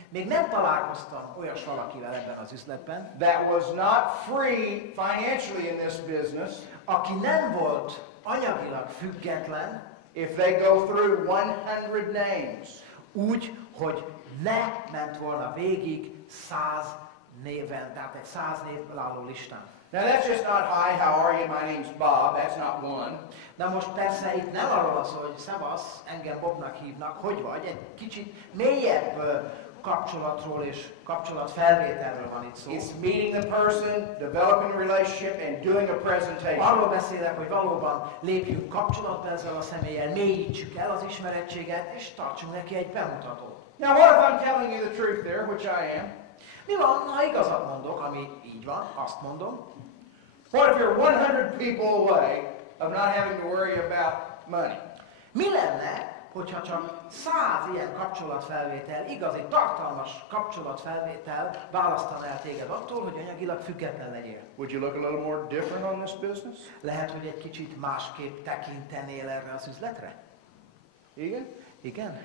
Még nem találkoztam olyas valakivel ebben az üzletben, that was not free financially in this business aki nem volt anyagilag független, if they go through 100 names. úgy, hogy ne ment volna végig 100 néven, tehát egy 100 névből álló listán. Now that's just not, hi, how are you, my name's Bob. That's not one. Na most persze itt nem arról van szó, hogy szevasz, engem Bobnak hívnak, hogy vagy, egy kicsit mélyebb kapcsolatról és kapcsolatfelvételről van itt szó. It's meeting the person, developing a relationship, and doing a presentation. Arról beszélek, hogy valóban lépjünk kapcsolatba ezzel a személlyel, mélyítsük el az ismerettséget, és tartsunk neki egy bemutatót. Now, what if I'm telling you the truth there, which I am? Mi van, ha igazat mondok, ami így van, azt mondom? What if you're 100 people away of not having to worry about money? Mi lenne, hogyha csak 100 ilyen kapcsolatfelvétel, igazi, tartalmas kapcsolatfelvétel választaná el téged attól, hogy anyagilag független legyél? Would you look a little more different on this business? Lehet, hogy egy kicsit másképp tekintenél erre az üzletre? Egan? Igen?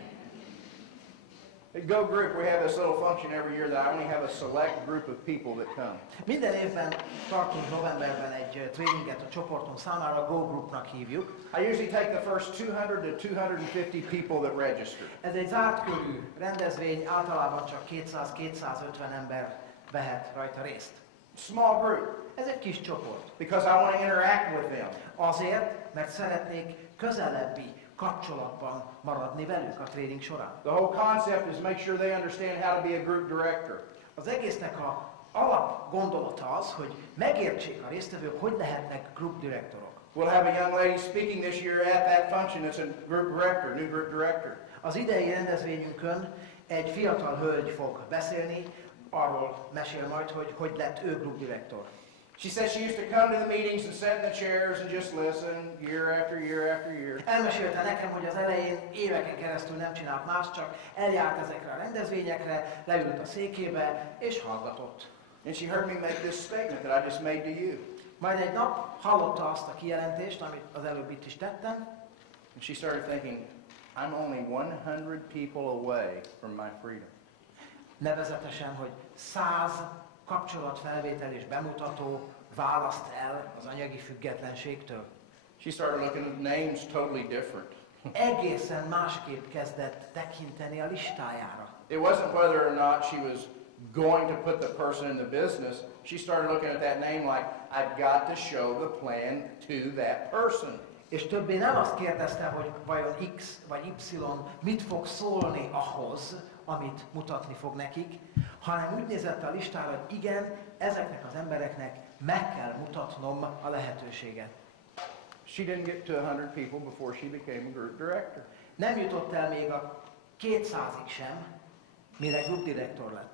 At Go Group, we have this little function every year that I only have a select group of people that come. Minden évben tartunk novemberben egy tréninget a csoportom számára, a Go Groupnak hívjuk. I usually take the first 200 to 250 people that register. Ez egy zárt körű rendezvény, általában csak 200-250 ember vehet rajta részt. Small group, Ez egy kis csoport. because I want to interact with them. Azért, mert szeretnék közelebbi kapcsolatban maradni velük a tréning során. The whole concept is make sure they understand how to be a group director. Az egésznek a alap gondolata az, hogy megértsék a résztvevők, hogy lehetnek group direktorok. We'll have a young lady speaking this year at that function that's a group director, new group director. Az idei rendezvényünkön egy fiatal hölgy fog beszélni, arról mesél majd, hogy lett ő group direktor. She says she used to come to the meetings and sit in the chairs and just listen year after year after year. Elmesélte nekem, hogy az elején éveken keresztül nem csinált más, csak eljárt ezekre a rendezvényekre, leült a székébe és hallgatott. And she heard me make this statement that I just made to you. Majd egy nap hallotta azt a kijelentést, amit az előbb itt is tettem, And she started thinking, I'm only 100 people away from my freedom. nevezetesen, hogy 100 kapcsolatfelvétel és bemutató választ el az anyagi függetlenségtől. She started looking at names totally different. Egészen másképp kezdett tekinteni a listájára. It wasn't whether or not she was going to put the person in the business. She started looking at that name like, I've got to show the plan to that person. És többé nem azt kérdezte, hogy vajon X vagy Y mit fog szólni ahhoz, amit mutatni fog nekik, hanem úgy nézett a listára, hogy igen, ezeknek az embereknek meg kell mutatnom a lehetőséget. She didn't get to 100 people before she became a group director. Nem jutott el még a 200-ig sem, mire group direktor lett.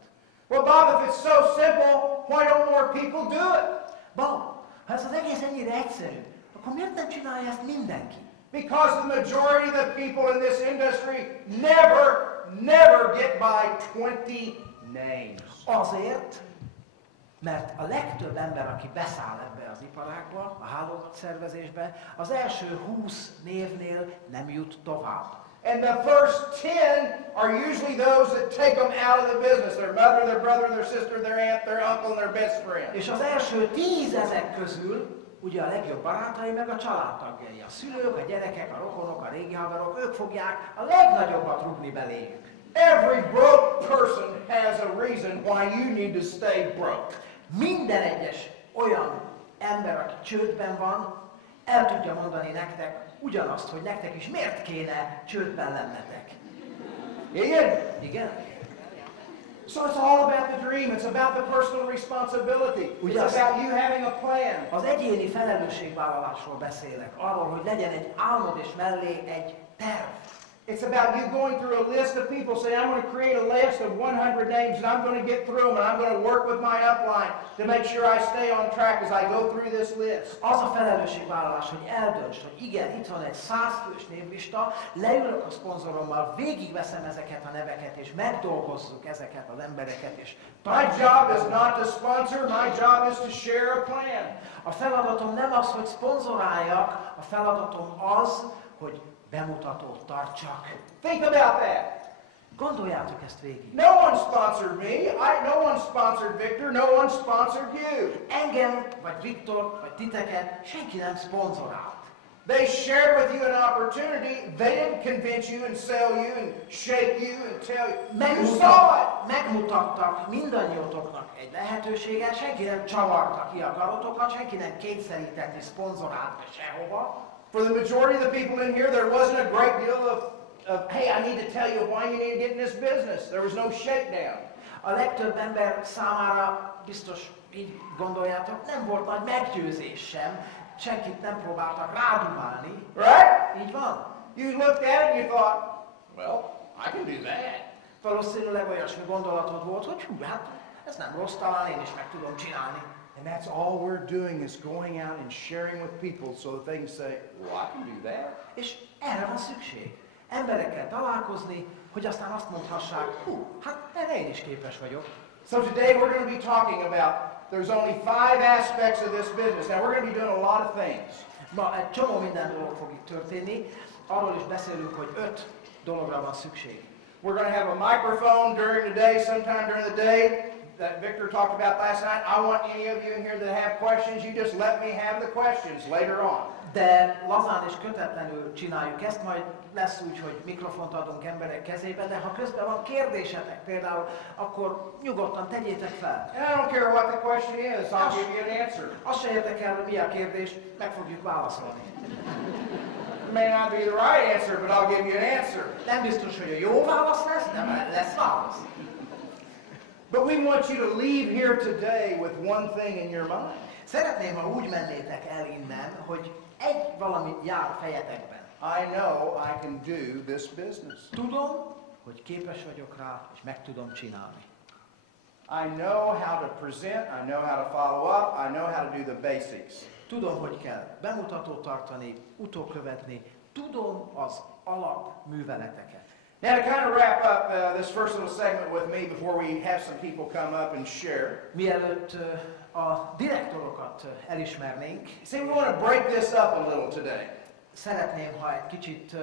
Well, Bob, if it's so simple, why don't more people do it? Bob, ha ez az egész ennyire egyszerű, akkor miért nem csinálja ezt mindenki? Because the majority of the people in this industry never get by 20 names. Azért, mert a legtöbb ember, aki beszáll ebbe az iparágba, a hálózatszervezésbe, az első 20 névnél nem jut tovább. And the first 10 are usually those that take them out of the business. Their mother, their brother, their sister, their aunt, their uncle, and their best friend. És az első 10 ezek közül, ugye a legjobb barátai, meg a családtagjai, a szülők, a gyerekek, a rokonok, a régi haverok, ők fogják a legnagyobbat rúgni beléjük. Every broke person has a reason why you need to stay broke. Minden egyes olyan ember, aki csődben van, el tudja mondani nektek ugyanazt, hogy nektek is miért kéne csődben lennetek. Ian? Igen? So it's all about the dream. It's about the personal responsibility. It's about you having a plan. Az egyéni felelősségvállalásról beszélek, arról, hogy legyen egy álmod és mellé egy terv. It's about you going through a list of people, saying, I'm going to create a list of 100 names, and I'm going to get through them, and I'm going to work with my upline to make sure I stay on track as I go through this list. Az a felelősségvállalás, hogy eldönts, hogy igen, itt van egy 100 fős névlista, leülök a szponzorommal, végigveszem ezeket a neveket, és megdolgozzuk ezeket az embereket, és My job is not to sponsor, my job is to share a plan. A feladatom nem az, hogy szponzoráljak, a feladatom az, hogy bemutatót tartsak. Think about that. Gondoljátok ezt végig. No one sponsored me. No one sponsored Victor. No one sponsored you. Engem, vagy Viktor, vagy titeket senki nem szponzorált. They shared with you an opportunity. They didn't convince you and sell you and shake you and tell you. You saw it. Megmutattak mindannyiótoknak egy lehetőséget, senki nem csavarta ki a karotokat, senki nem kényszerített és szponzorált sehova. For the majority of the people in here, there wasn't a great deal of hey, I need to tell you why you need to get in this business. There was no shakedown. A legtöbb ember számára biztos így gondoljátok, nem volt nagy meggyőzés sem, senkit nem próbáltak rádumálni. Right? Így van? You looked at it and you thought, well, I can do that. Valószínűleg olyasmi gondolatod volt, hogy hú, hát ez nem rossz, talán én is meg tudom csinálni. And that's all we're doing is going out and sharing with people so that they can say, well, I can do that. És erre van szükség. Emberekkel találkozni, hogy aztán azt mondhassák, hú, hát erre én is képes vagyok. So today we're going to be talking about, there's only 5 aspects of this business. Now we're going to be doing a lot of things. Ma egy csomó minden dolog fog itt történni. Arról is beszélünk, hogy 5 dologra van szükség. We're going to have a microphone during the day, sometime during the day, that Victor talked about last night. I want any of you in here that have questions, you just let me have the questions later on. De lazán és kötetlenül csináljuk ezt, majd lesz úgy, hogy mikrofont adunk emberek kezébe, de ha közben van kérdésetek például, akkor nyugodtan tegyétek fel. And I don't care what the question is, I'll give you an answer. Azt se érdekel, hogy mi a kérdés, meg fogjuk válaszolni. It may not be the right answer, but I'll give you an answer. Nem biztos, hogy a jó válasz lesz, de lesz válasz. But we want you to leave here today with one thing in your mind. Szeretném, ha úgy mennétek el innen, hogy egy valami jár fejetekben. I know I can do this business. Tudom, hogy képes vagyok rá, és meg tudom csinálni. I know how to present, I know how to follow up, I know how to do the basics. Tudom, hogy kell bemutatót tartani, utókövetni, tudom az alapműveleteket. Now to kind of wrap up this first little segment with me before we have some people come up and share. Mielőtt a direktorokat elismernénk, See, we want to break this up a little today. szeretném, ha egy kicsit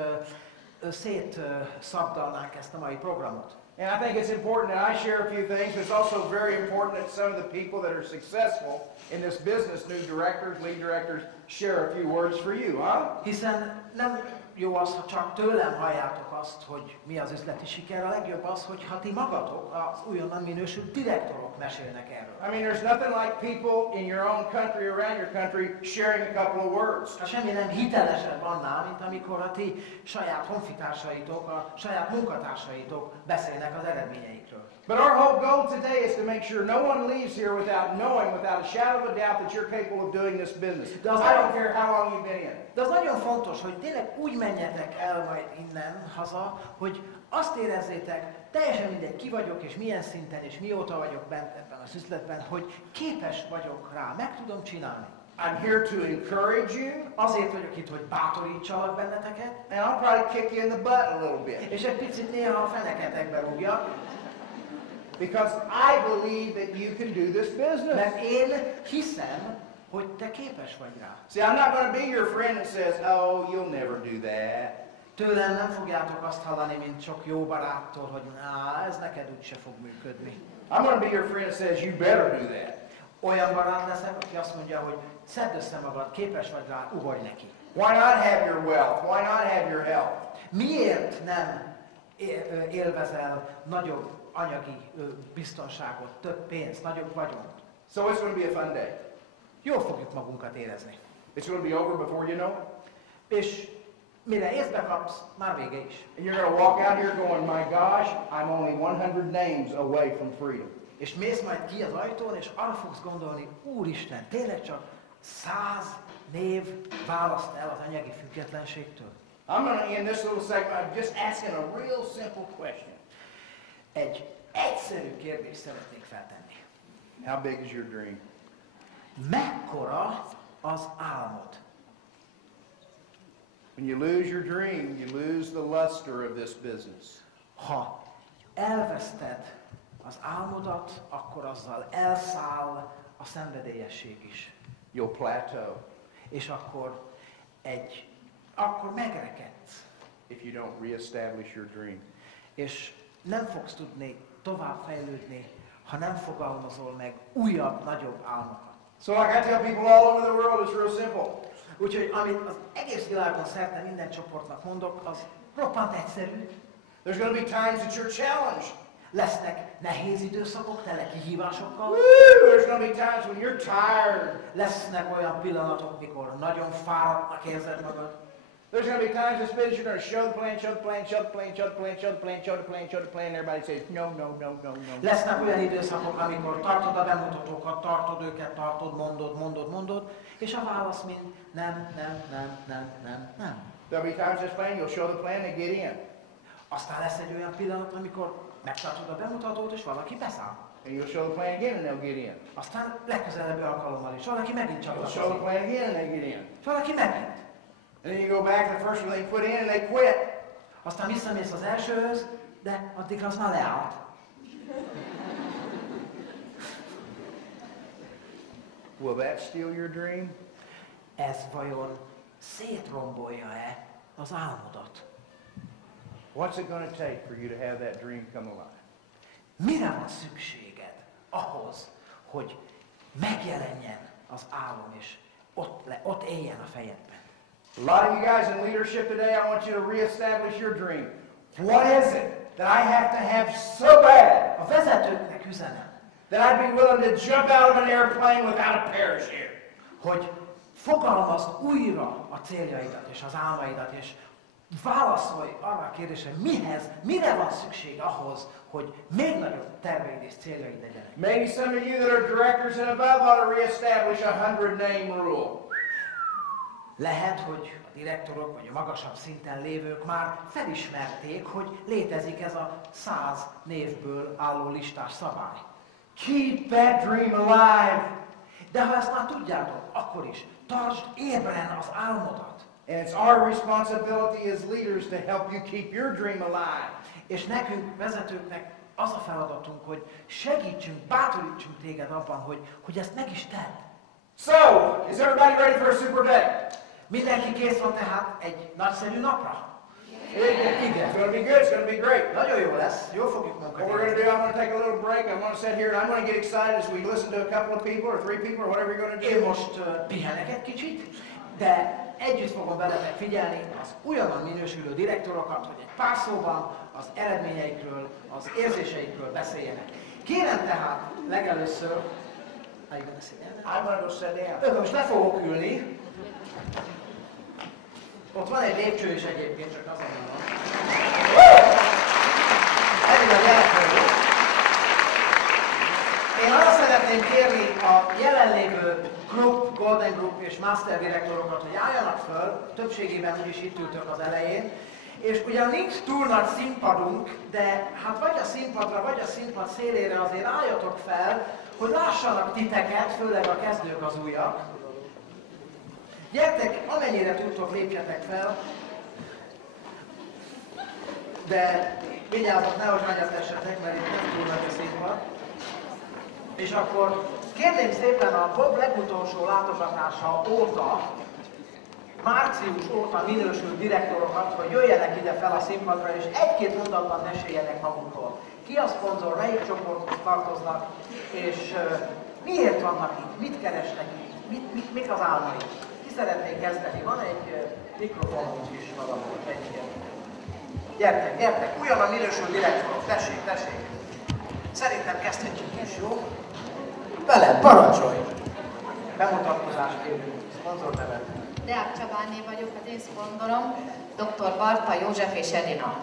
szétszabdalnánk ezt a mai programot. And I think it's important that I share a few things. It's also very important that some of the people that are successful in this business, new directors, lead directors, share a few words for you, huh? Hiszen nem jó az, ha csak tőlem halljátok azt, hogy mi az üzleti siker. A legjobb az, hogyha ti magatok, az újonnan minősült direktorok mesélnek erről. I mean, there's nothing like people in your own country, around your country, sharing a couple of words. Semmi nem hitelesebb annál, mint amikor a ti saját honfitársaitok, a saját munkatársaitok beszélnek az eredményeikről. But our whole goal today is to make sure no one leaves here without knowing, without a shadow of a doubt, that you're capable of doing this business. I don't care how long you've been in. De az nagyon fontos, hogy tényleg úgy menjetek el majd innen haza, hogy azt érezzétek, teljesen mindegy ki vagyok, és milyen szinten, és mióta vagyok bent ebben az üzletben, hogy képes vagyok rá, meg tudom csinálni. I'm here to encourage you, Azért vagyok itt, hogy bátorítsalak benneteket, and I'll probably kick you in the butt a little bit. és egy picit néha a feneketekbe rúgjak, Because I believe that you can do this business. mert én hiszem, hogy te képes vagy rá. See, I'm not going to be your friend that says, oh, you'll never do that. Tőlem nem fogjátok azt hallani, mint sok jó baráttól, hogy ez neked úgyse fog működni. I'm going to be your friend that says, you better do that. Olyan barát leszek, aki azt mondja, hogy szedd össze magad, képes vagy rá, ugorj neki. Why not have your wealth? Why not have your health? Miért nem élvezel nagyobb anyagi biztonságot, több pénzt, nagyobb vagyont? So it's going to be a fun day. Jól fogjuk magunkat érezni. It's going to be over before you know it. És mire észbe kapsz, már vége is. And you're going to walk out here going, my gosh, I'm only 100 names away from freedom. És mész majd ki az ajtón, és arra fogsz gondolni, Úristen, tényleg csak 100 név választ el az anyagi függetlenségtől. I'm going to end this little segment by just asking a real simple question. Egy egyszerű kérdést szeretnék feltenni. How big is your dream? Mekkora az álmod? When you lose your dream, you lose the luster of this business. Ha elveszted az álmodat, akkor azzal elszáll a szenvedélyesség is. You'll plateau És akkor megrekedsz. if you don't reestablish your dream. És nem fogsz tudni tovább fejlődni, ha nem fogalmazol meg újabb, nagyobb álmokat. So like I tell people all over the world, it's real simple. Úgyhogy amit az egész világon szerte minden csoportnak mondok, az roppant egyszerű. There's going to be times that you're challenged. Lesznek nehéz időszakok, tele kihívásokkal. Woo! There's going to be times when you're tired. Lesznek olyan pillanatok, mikor nagyon fáradtnak érzed magad. There's going to be times in this business you're going to show the plan, show the plan, show the plan, show the plan, show the plan, show the plan, show the plan, and everybody says, no, no, no, no, no. Lesznek olyan időszakok, amikor tartod a bemutatókat, tartod őket, tartod, mondod, és a válasz mind nem. There'll be times in this plan you'll show the plan and get in. Aztán lesz egy olyan pillanat, amikor megtartod a bemutatót, és valaki beszáll. And you'll show the plan again and they'll get in. Aztán legközelebbi alkalommal is. Valaki megint You'll csak show the plan again and they get in. És valaki megint. And then you go back to the first one they put in and they quit. Aztán visszamész az elsőhöz, de addig az már leállt. Will that steal your dream? Ez vajon szétrombolja-e az álmodat? What's it going to take for you to have that dream come alive? Mire van szükséged ahhoz, hogy megjelenjen az álom, és ott éljen a fejedben? A lot of you guys in leadership today, I want you to reestablish your dream. What is it that I have to have so bad A vezetőknek üzenem, that I'd be willing to jump out of an airplane without a parachute? hogy fogalmazd újra a céljaidat és az álmaidat, és válaszolj arra a kérdésre, mire van szükség ahhoz, hogy még nagyobb terveid és céljaid legyenek. Maybe some of you that are directors and above ought to reestablish a 100 name rule. Lehet, hogy a direktorok vagy a magasabb szinten lévők már felismerték, hogy létezik ez a 100 névből álló listás szabály. Keep that dream alive. De ha ezt már tudjátok, akkor is tartsd ébren az álmodat. And it's our responsibility as leaders to help you keep your dream alive. És nekünk, vezetőknek az a feladatunk, hogy segítsünk, bátorítsunk téged abban, hogy ezt meg is tedd. So, is everybody ready for a super day? Mindenki kész van tehát egy nagyszerű napra? Igen. It's going to be good. It's going to be great. Nagyon jó lesz, jól fogjuk What we're going to do, I'm going to take a little break. I'm going to sit here and I'm going to get excited as we listen to a couple of people or 3 people or whatever you're going to Én do. most pihenek egy kicsit, de együtt fogom veletek figyelni az újonnan minősülő direktorokat, hogy egy pár szóban az eredményeikről, az érzéseikről beszéljenek. Kérem tehát legelőször, I'm going to go sit down. most le fogok ülni. Ott van egy lépcső is egyébként, csak azon van. Eddig a gyerekről. Én arra szeretném kérni a jelenlévő Group, Golden Group és Master direktorokat, hogy álljanak föl, többségében úgyis itt ültök az elején, és ugyan nincs túl nagy színpadunk, de hát vagy a színpadra, vagy a színpad szélére azért álljatok fel, hogy lássanak titeket, főleg a kezdők az újak. Gyertek, amennyire tudtok, lépjetek fel, de vigyázzatok, nehogy nagyot essetek, mert itt nem túl nagy a színpad. És akkor kérném szépen a Bob legutolsó látogatása óta, március óta minősült direktorokat, hogy jöjjenek ide fel a színpadra, és egy-két mondatban meséljenek magukról. Ki a szponzor, melyik csoporthoz tartoznak, és miért vannak itt, mit keresnek itt, mik az álmaik. Ki szeretnék kezdeni? Van egy mikrofonunk is valahol, egy ilyen. Gyertek, újonnan minősült direktorok, tessék. Szerintem kezdhetjük is, jó? Veled, parancsolj! Bemutatkozást kérünk, szponzor nevet. Deák Csabáné vagyok, az én szponzorom, dr. Barta, József és Edina.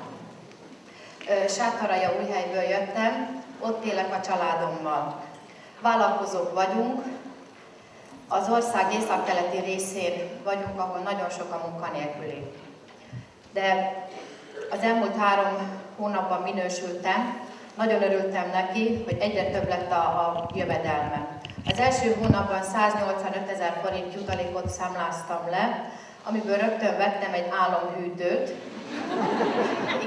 Sátoraljaújhelyből jöttem, ott élek a családommal. Vállalkozók vagyunk, az ország északkeleti részén vagyunk, ahol nagyon sok a munkanélküli. De az elmúlt 3 hónapban minősültem, nagyon örültem neki, hogy egyre több lett a jövedelmem. Az első hónapban 185 000 forint jutalékot számláztam le, amiből rögtön vettem egy álomhűtőt.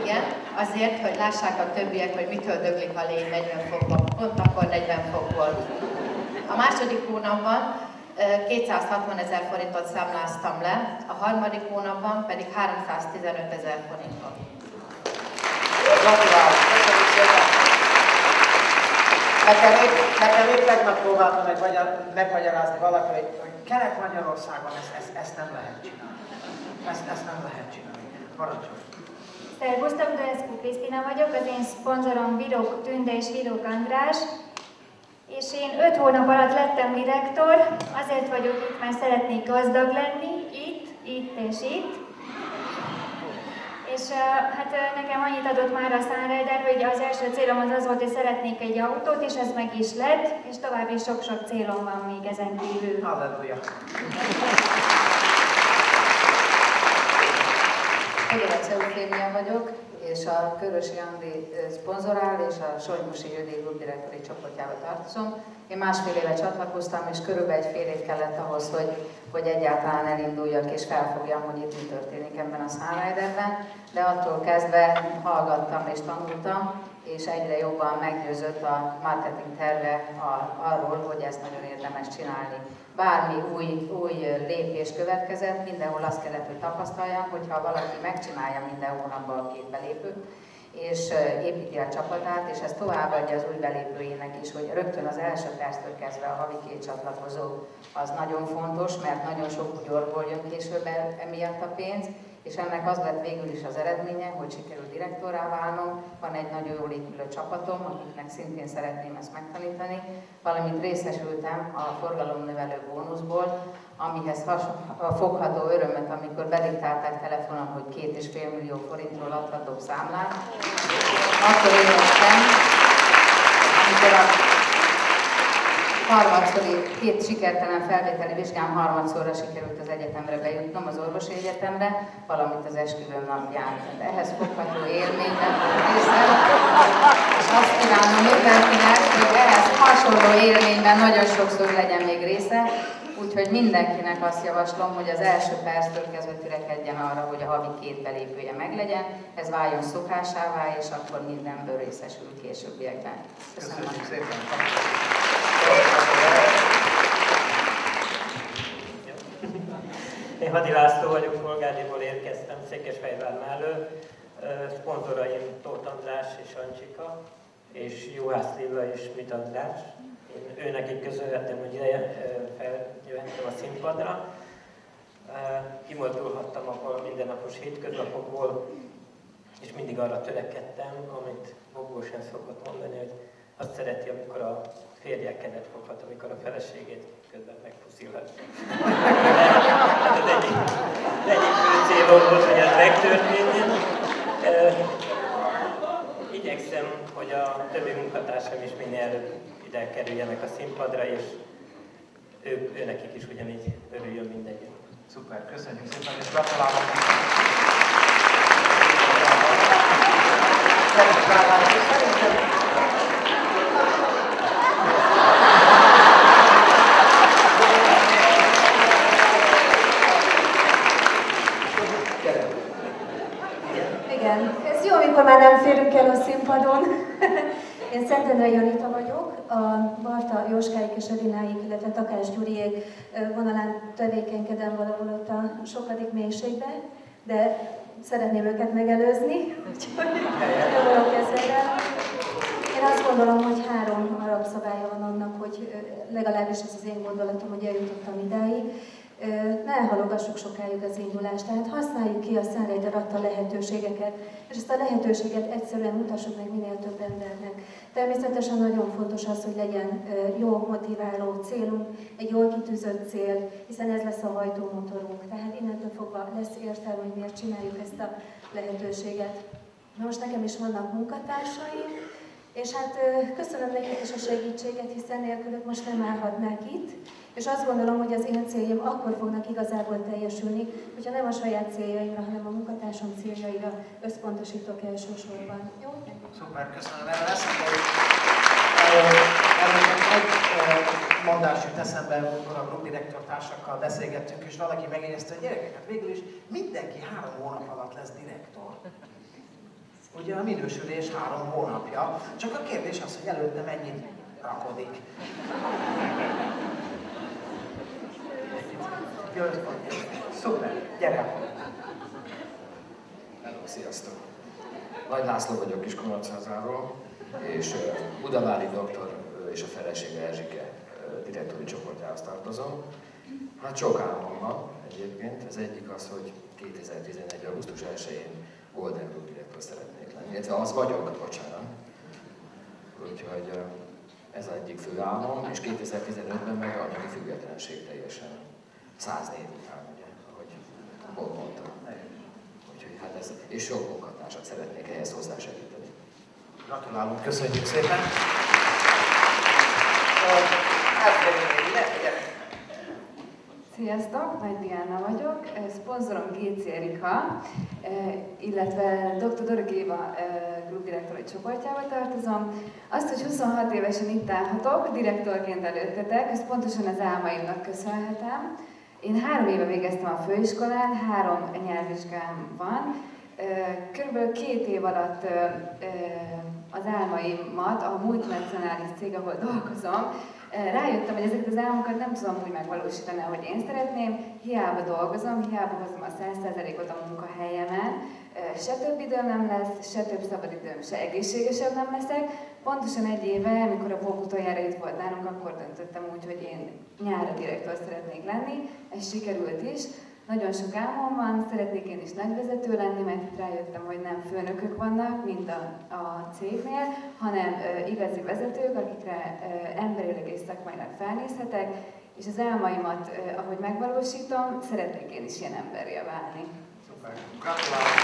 Igen, azért, hogy lássák a többiek, hogy mitől döglik a lény 40 fokban. Pont akkor 40 fok volt. A második hónapban 260 000 forintot számláztam le, a harmadik hónapban pedig 315 000 forintot. Gratulálok! Köszönjük szépen! Nekem épp tegnap próbáltam megmagyarázni valaki, hogy Kelet-Magyarországon ezt nem lehet csinálni. Ezt nem lehet csinálni. Parancsolj! Szervusztok, Döeszkó Krisztina vagyok, az én szponzorom Virók Tünde és Virók András. És én 5 hónap alatt lettem direktor, azért vagyok itt, mert szeretnék gazdag lenni, itt és itt. És hát nekem annyit adott már a Sunrider, hogy az első célom az volt, hogy szeretnék egy autót, és ez meg is lett, és további sok-sok célom van még ezen kívül. Halleluja! Fogyalak Eufémia vagyok, és a Körösi Andi szponzorál, és a Solymosi Judit Klub direktori csoportjába tartozom. Én másfél éve csatlakoztam, és körülbelül egy fél év kellett ahhoz, hogy egyáltalán elinduljak, és felfogjam, hogy itt mi történik ebben a Sunriderben. De attól kezdve hallgattam és tanultam, és egyre jobban meggyőzött a marketing terve arról, hogy ezt nagyon érdemes csinálni. Bármi új lépés következett, mindenhol azt kellett, hogy tapasztaljam, hogyha valaki megcsinálja minden hónapban a 2 belépőt, és építi a csapatát, és ezt továbbadja az új belépőjének is, hogy rögtön az első perctől kezdve a havi 2 csatlakozó az nagyon fontos, mert nagyon sok ugyorból jön később emiatt a pénz, és ennek az lett végül is az eredménye, hogy sikerült direktorrá válnom, van egy nagyon jól épülő csapatom, akiknek szintén szeretném ezt megtanítani, valamint részesültem a forgalomnövelő bónuszból, amihez fogható örömet, amikor bediktálták telefonon, hogy 2,5 millió forintról adhatok számlát. Akkor éreztem, amikor a harmadszori 2 sikertelen felvételi vizsgám harmadszorra sikerült az egyetemre bejutnom, az orvosi egyetemre, valamint az esküvőm napján. De ehhez fogható élményben részem, és azt kívánom mindenkinek, hogy ehhez hasonló élményben nagyon sokszor legyen még része, úgyhogy mindenkinek azt javaslom, hogy az első perctől kezdve törekedjen arra, hogy a havi 2 belépője meglegyen, ez váljon szokásává, és akkor mindenből részesül későbbiekben. Köszönjük szépen! Én Hadi László vagyok, Polgárdiból érkeztem, Székesfehérvár mellől. Szponzoraim Tóth András és Ancsika, és Juhász Lilla és Mit András. Én őnekik köszönhetem, hogy feljöhettem a színpadra. Kimozdulhattam a mindennapos hétköznapokból, és mindig arra törekedtem, amit Goshen szokott mondani, hogy azt szereti, amikor a férje kezet foghat, amikor a feleségét közben megpuszilhat. Ez egyik fő célom volt, hogy ez megtörténjen. Igyekszem, hogy a többi munkatársam is minél előbb ide kerüljenek a színpadra, és őnekik is ugyanígy örüljön mindenki. Szuper, köszönjük szépen, és gratulálok! Igen, ez jó, amikor már nem férünk el a színpadon. Én Szentendre Janita vagyok, a Barta Jóskáik és Edináik, illetve Takás Gyuriék vonalán tevékenykedem valahol ott a sokadik mélységbe, de szeretném őket megelőzni, úgyhogy nem vagyok ezzel. Én azt gondolom, hogy 3 alapszabálya van annak, hogy legalábbis ez az én gondolatom, hogy eljutottam idáig. Ne halogassuk sokáig az indulást, tehát használjuk ki a Sunrider adta lehetőségeket, és ezt a lehetőséget egyszerűen mutassuk meg minél több embernek. Természetesen nagyon fontos az, hogy legyen jó, motiváló célunk, egy jól kitűzött cél, hiszen ez lesz a hajtómotorunk. Tehát innentől fogva lesz értelme, hogy miért csináljuk ezt a lehetőséget. Most nekem is vannak munkatársaim, és hát köszönöm nekik is a segítséget, hiszen nélkülük most nem állhatnák itt. És azt gondolom, hogy az én céljaim akkor fognak igazából teljesülni, hogyha nem a saját céljaimra, hanem a munkatársam céljaira összpontosítok elsősorban. Jó? Szuper, köszönöm. Erre eszembe, egy mondás jut eszembe, amikor a grupdirektor társakkal beszélgettünk, és valaki megjegyezte, hogy gyerekek, hát végül is mindenki 3 hónap alatt lesz direktor. Ugye a minősülés 3 hónapja, csak a kérdés az, hogy előtte mennyit rakodik. Szuper, gyere! Hello, sziasztok! Nagy László vagyok Kiskunhalmházáról, és Budavári doktor és a felesége Erzsike direktori csoportjához tartozom. Hát sok álmom van egyébként. Az egyik az, hogy 2011. augusztus 1-én Golden Group direktor szeretnék lenni, illetve az vagyok, bocsánat. Úgyhogy ez az egyik fő álmom, és 2015-ben meg anyagi függetlenség teljesen 100 év után, ugye, ahogy Bob mondta. Úgyhogy hát ez, és sok munkatársat szeretnék ehhez hozzásegíteni. Gratulálunk, köszönjük szépen! Sziasztok, Nagy Diana vagyok, szponzorom Géci Erika, illetve Dr. Dörög Éva klubdirektori csoportjába tartozom. Azt, hogy 26 évesen itt állhatok, direktorként előttetek, ezt pontosan az álmaimnak köszönhetem. Én 3 éve végeztem a főiskolán, 3 nyelvvizsgám van. Körülbelül 2 év alatt az álmaimat, a multinacionális cég, ahol dolgozom, rájöttem, hogy ezeket az álmokat nem tudom úgy megvalósítani, ahogy én szeretném. Hiába dolgozom, hiába hozom a 100%-ot a munkahelyemen, se több időm nem lesz, se több szabadidőm, se egészségesebb nem leszek. Pontosan 1 éve, amikor a Bob utoljára itt volt nálunk, akkor döntöttem úgy, hogy én nyárra direktor szeretnék lenni. Ez sikerült is. Nagyon sok álmom van, szeretnék én is nagyvezető lenni, mert itt rájöttem, hogy nem főnökök vannak, mint a cégnél, hanem igazi vezetők, akikre emberileg és szakmailag felnézhetek, és az álmaimat, ahogy megvalósítom, szeretnék én is ilyen emberré válni. Szuper! Gratulálok!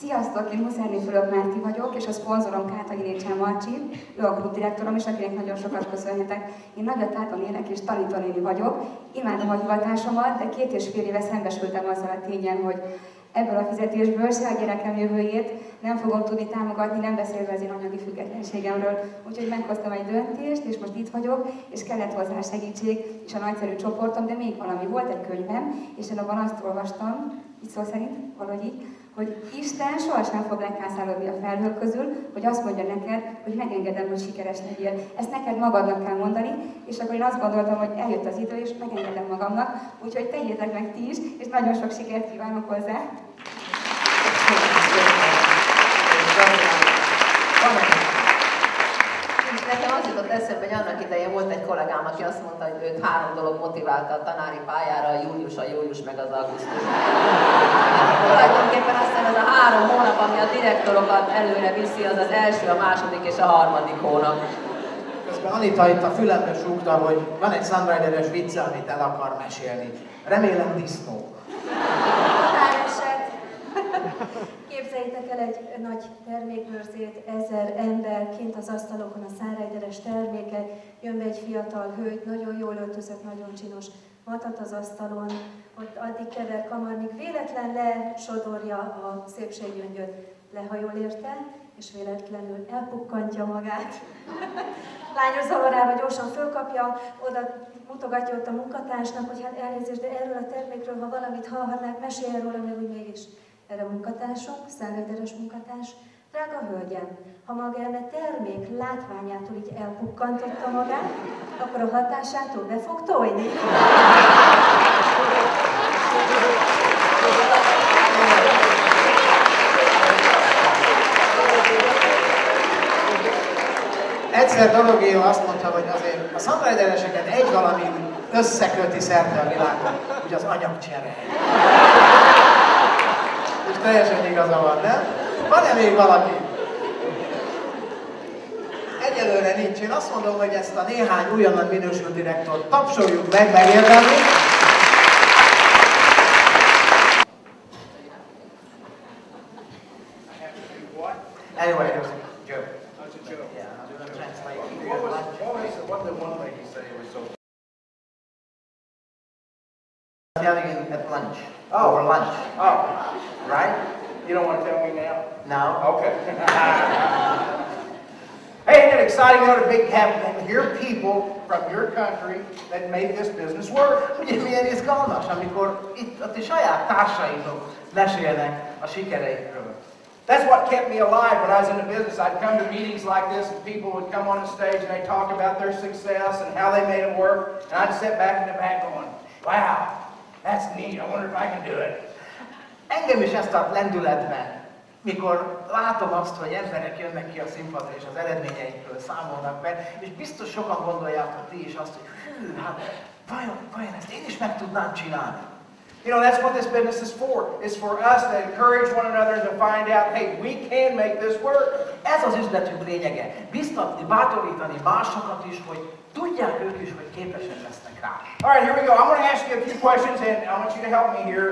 Sziasztok, én Huszárné Fülöp Márti vagyok, és a szponzorom Kátagyi Marcsi, ő a klubdirektorom, és akinek nagyon sokat köszönhetek. Én nagyot látom élek és tanítónéni vagyok, imádom a hivatásomat, de 2,5 éve szembesültem azzal a tényen, hogy ebből a fizetésből se a gyerekem jövőjét nem fogom tudni támogatni, nem beszélve az én anyagi függetlenségemről. Úgyhogy meghoztam egy döntést, és most itt vagyok, és kellett hozzá segítség, és a nagyszerű csoportom, de még valami. Volt egy könyvem, és én abban azt olvastam, így szó szerint, valahogy így, hogy Isten sohasem fog lekászálódni a felhők közül, hogy azt mondja neked, hogy megengedem, hogy sikeres legyél. Ezt neked magadnak kell mondani, és akkor én azt gondoltam, hogy eljött az idő, és megengedem magamnak, úgyhogy tegyétek meg ti is, és nagyon sok sikert kívánok hozzá! Nekem az jutott eszembe, hogy annak idején volt egy kollégám, aki azt mondta, hogy őt 3 dolog motiválta a tanári pályára, a július meg az augusztus. Tulajdonképpen aztán az a 3 hónap, ami a direktorokat előre viszi, az az első, a második és a 3. hónap. Közben Anita itt a fülembe súgta, hogy van egy Sunrider-es vicce, amit el akar mesélni. Remélem disznó. Képzeljétek el egy nagy termékbörzét, 1000 ember kint az asztalokon, a Sunrider-es termékek, jön be egy fiatal hölgy, nagyon jól öltözött, nagyon csinos, matat az asztalon, ott addig kever kamar, míg véletlen lesodorja a szépséggyöngyöt, lehajol érte, és véletlenül elpukkantja magát. Lányos zavarába gyorsan fölkapja, oda mutogatja ott a munkatársnak, hogy hát elnézést, de erről a termékről, ha valamit hallhatnák, meséljen róla, meg úgy mégis. Erre a munkatársunk, Sunrider-es munkatárs, drága hölgyem, ha maga eme termék látványától így elpukkantotta magát, akkor a hatásától be fog tojni. Egyszer Dorogéva azt mondta, hogy azért a Sunrider-eseket egy valami összeköti szerte a világon, hogy az anyagcsere. És teljesen igaza van, nem? Van-e még valaki? Egyelőre nincs. Én azt mondom, hogy ezt a néhány újonnan minősült direktort tapsoljuk meg, megérdemli. Anyway, it was a joke. That's a joke. Yeah, I'm going to translate. What did one lady say was so? Yelling at lunch. Oh. Over lunch. Oh, Right? you don't want to tell me now? No. Okay. Hey, isn't it exciting to know the big happening? Hear people from your country that made this business work. Ugye milyen izgalmas, amikor itt a ti saját társaitok mesélnek a sikereikről. That's what kept me alive when I was in the business. I'd come to meetings like this and people would come on the stage and they'd talk about their success and how they made it work. And I'd sit back in the back going, wow, that's neat. I wonder if I can do it. Engem is ezt a lendületben, mikor látom azt, hogy emberek jönnek ki a színpadra és az eredményeikről számolnak be, és biztos sokan gondolják, hogy ti is azt, hogy hű, hát vajon ezt én is meg tudnám csinálni. You know, that's what this business is for. It's for us to encourage one another to find out, hey, we can make this work. Ez az üzletünk lényege. Biztatni, bátorítani másokat is, hogy tudják ők is, hogy képesek lesznek rá. All right, here we go. I'm going to ask you a few questions, and I want you to help me here,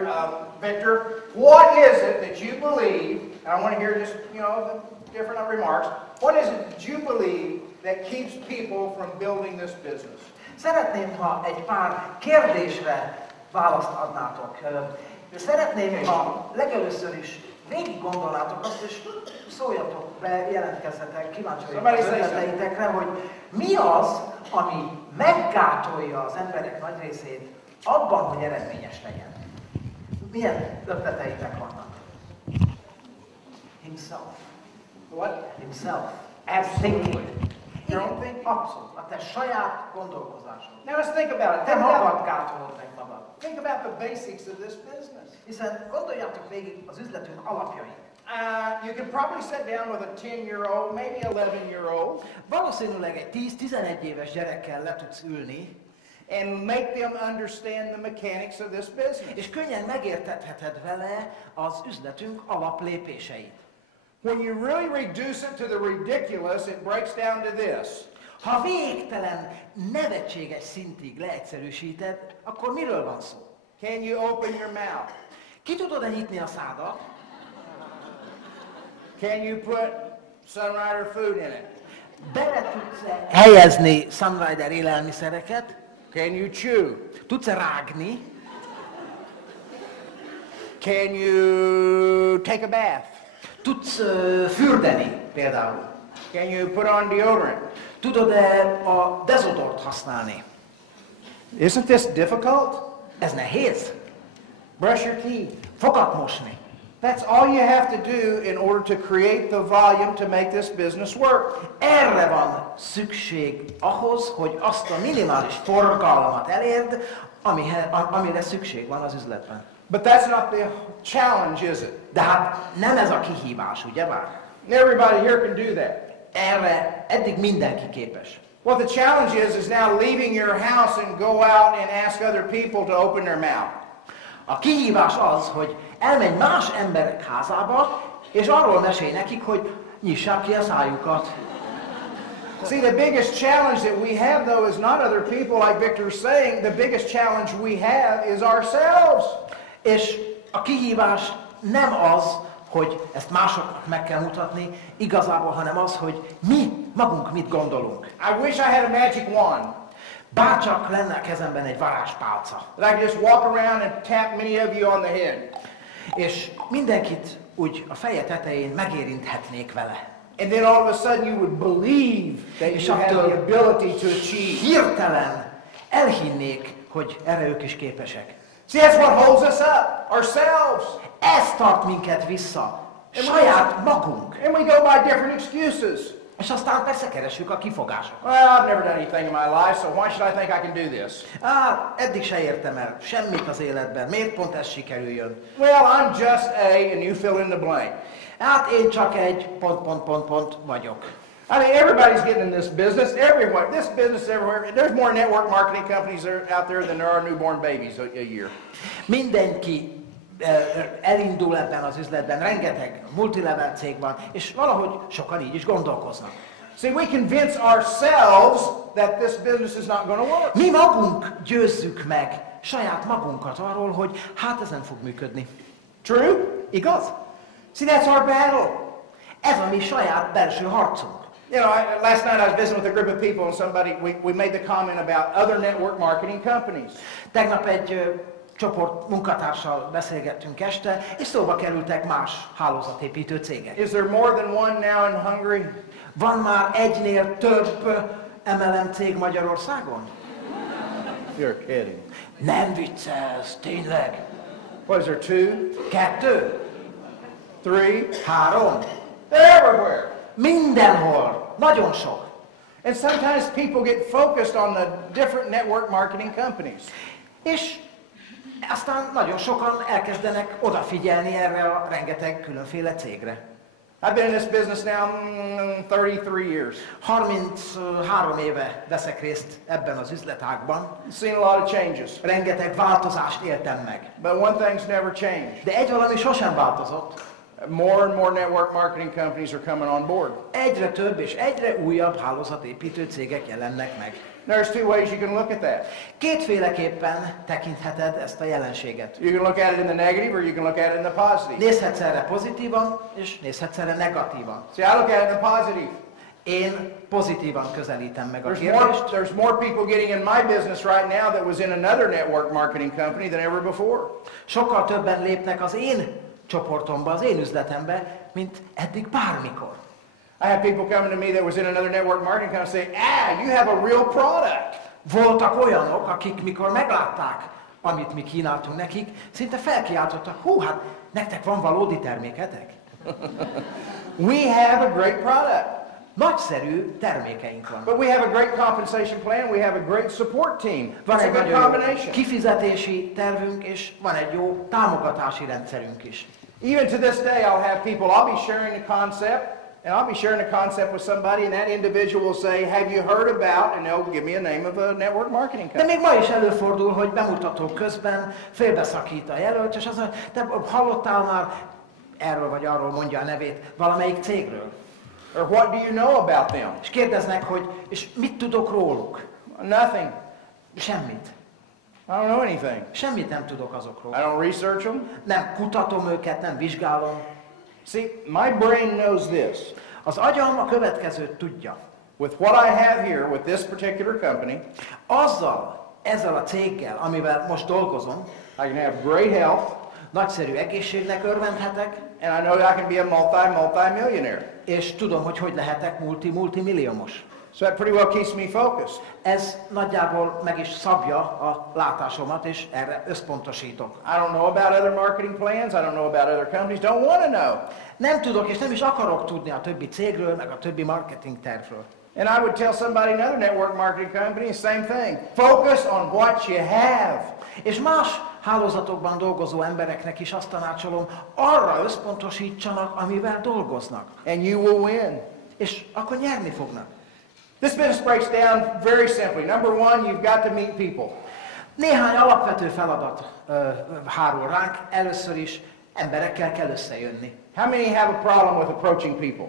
Victor. What is it that you believe, and I want to hear just, you know, the different remarks. What is it that you believe that keeps people from building this business? Szeretném, ha egy pár kérdésre választ adnátok. Szeretném, ha legelőször is végig gondolnátok azt, és szóljatok be, jelentkezzetek, kíváncsi vagyok az ötleteitekre, hogy mi az, ami meggátolja az emberek nagy részét abban, hogy eredményes legyen. Milyen ötleteitek vannak? Himself. What? Himself. As thinking. Your own thinking? Abszolút. A te saját gondolkozásod. Now let's think about it. Te magad gátolod meg magad. Think about the basics of this business. Hiszen gondoljátok végig az üzletünk alapjait. You could probably sit down with a 10-year-old, maybe 11-year-old. Valószínűleg egy 10-11 éves gyerekkel le tudsz ülni, and make them understand the mechanics of this business. És könnyen megértetheted vele az üzletünk alaplépéseit. When you really reduce it to the ridiculous, it breaks down to this. Ha végtelen, nevetséges szintig leegyszerűsíted, akkor miről van szó? Can you open your mouth? Ki tudod-e nyitni a szádat? Can you put Sunrider food in it? Bele tudsz-e helyezni Sunrider élelmiszereket? Can you chew? Tudsz-e rágni? Can you take a bath? Tudsz fürdeni például? Can you put on deodorant? Tudod-e a dezodort használni? Isn't this difficult? Ez nehéz. Brush your teeth. Fogat mosni. That's all you have to do in order to create the volume to make this business work. Erre van szükség ahhoz, hogy azt a minimális forgalmat elérd, amire szükség van az üzletben. But that's not the challenge, is it? De hát nem ez a kihívás, ugyebár? Everybody here can do that. Erre eddig mindenki képes. What the challenge is now leaving your house and go out and ask other people to open their mouth. A kihívás az, hogy elmenj más emberek házába, és arról mesélj nekik, hogy nyissák ki a szájukat. See, the biggest challenge that we have, though, is not other people, like Victor's saying. The biggest challenge we have is ourselves. És a kihívás nem az, hogy ezt másoknak meg kell mutatni, igazából, hanem az, hogy mi magunk mit gondolunk. I wish I had a magic wand. Bárcsak lenne a kezemben egy varázspálca. That I could just walk around and tap many of you on the head. És mindenkit úgy a feje tetején megérinthetnék vele. And then all of a sudden you would believe that you have the ability to achieve. Hirtelen elhinnék, hogy erre ők is képesek. See, that's what holds us up, ourselves. Ez tart minket vissza, saját magunk. And we go by different excuses. És aztán persze keresünk a kifogásokat. Well, I've never done anything in my life, so why should I think I can do this? Eddig se értem el semmit az életben. Miért pont ez sikerüljön? Well, I'm just a, and you fill in the blank. Hát én csak egy ... vagyok. I mean, everybody's getting in this business everywhere. This business everywhere. There's more network marketing companies out there than there are newborn babies a year. Mindenki elindul ebben az üzletben, rengeteg multilevel cég van, és valahogy sokan így is gondolkoznak. See, we convince ourselves that this business is not going to work. Mi magunk győzzük meg saját magunkat arról, hogy hát ez nem fog működni. True? Igaz? See, that's our battle. Ez a mi saját belső harcunk. You know, last night I was visiting with a group of people and we made the comment about other network marketing companies. Tegnap egy csoport munkatársal beszélgettünk este, és szóba kerültek más hálózatépítő cégek. Is there more than one now in Hungary? Van már egynél több MLM cég Magyarországon? You're kidding. Nem viccelsz, tényleg. What is there, 2? 2? 3? 3? They're everywhere. Mindenhol. Nagyon sok. And sometimes people get focused on the different network marketing companies. És aztán nagyon sokan elkezdenek odafigyelni erre a rengeteg különféle cégre. I've been in this business now 33 years. 33 éve veszek részt ebben az üzletágban. Seen a lot of changes. Rengeteg változást éltem meg. But one thing's never changed. De egy valami sosem változott. More and more network marketing companies are coming on board. Egyre több és egyre újabb hálózatépítő cégek jelennek meg. There's two ways you can look at that. Kétféleképpen tekintheted ezt a jelenséget. You can look at it in the negative or you can look at it in the positive. Nézhetsz erre pozitívan, és nézhetsz erre negatívan. See, I look at it in the positive. Én pozitívan közelítem meg a kérdést. There's more people getting in my business right now that was in another network marketing company than ever before. Sokkal többen lépnek az én csoportomba, az én üzletembe, mint eddig bármikor. I have people coming to me that was in another network marketing company saying, you have a real product. Voltak olyanok, akik mikor meglátták, amit mi kínáltunk nekik, szinte felkiáltottak, hát nektek van valódi terméketek? We have a great product. Nagyszerű termékeink van. But we have a great compensation plan, we have a great support team. Van It's a egy good nagyon jó combination. kifizetési tervünk, és van egy jó támogatási rendszerünk is. Even to this day, I'll have people, I'll be sharing the concept, and I'll be sharing the concept with somebody, and that individual will say, have you heard about, and they'll give me a name of a network marketing De company. még ma is előfordul, hogy bemutató közben félbeszakít a jelölt, és azt mondja, te hallottál már erről vagy arról, mondja a nevét, valamelyik cégről. Or what do you know about them? És kérdeznek, hogy és mit tudok róluk? Nothing. Semmit. I don't know anything. Semmit nem tudok azokról. I don't research them. Nem kutatom őket, nem vizsgálom. See, my brain knows this. Az agyam a következőt tudja. With what I have here, with this particular company, ezzel a céggel, amivel most dolgozom, I can have great health, nagyszerű egészségnek örvendhetek, and I know that I can be a multi-millionaire. És tudom, hogy lehetek multimilliómos. So that pretty well keeps me focused. Ez nagyjából meg is szabja a látásomat, és erre összpontosítok. I don't know about other marketing plans, I don't know about other companies, don't want to know. Nem tudok és nem is akarok tudni a többi cégről, meg a többi marketing tervről. And I would tell somebody in another network marketing company, same thing. Focus on what you have. És más hálózatokban dolgozó embereknek is azt tanácsolom, arra összpontosítsanak, amivel dolgoznak. And you will win. És akkor nyerni fognak. This business breaks down very simply. Number one, you've got to meet people. Néhány alapvető feladat hárul ránk. Először is emberekkel kell összejönni. How many have a problem with approaching people?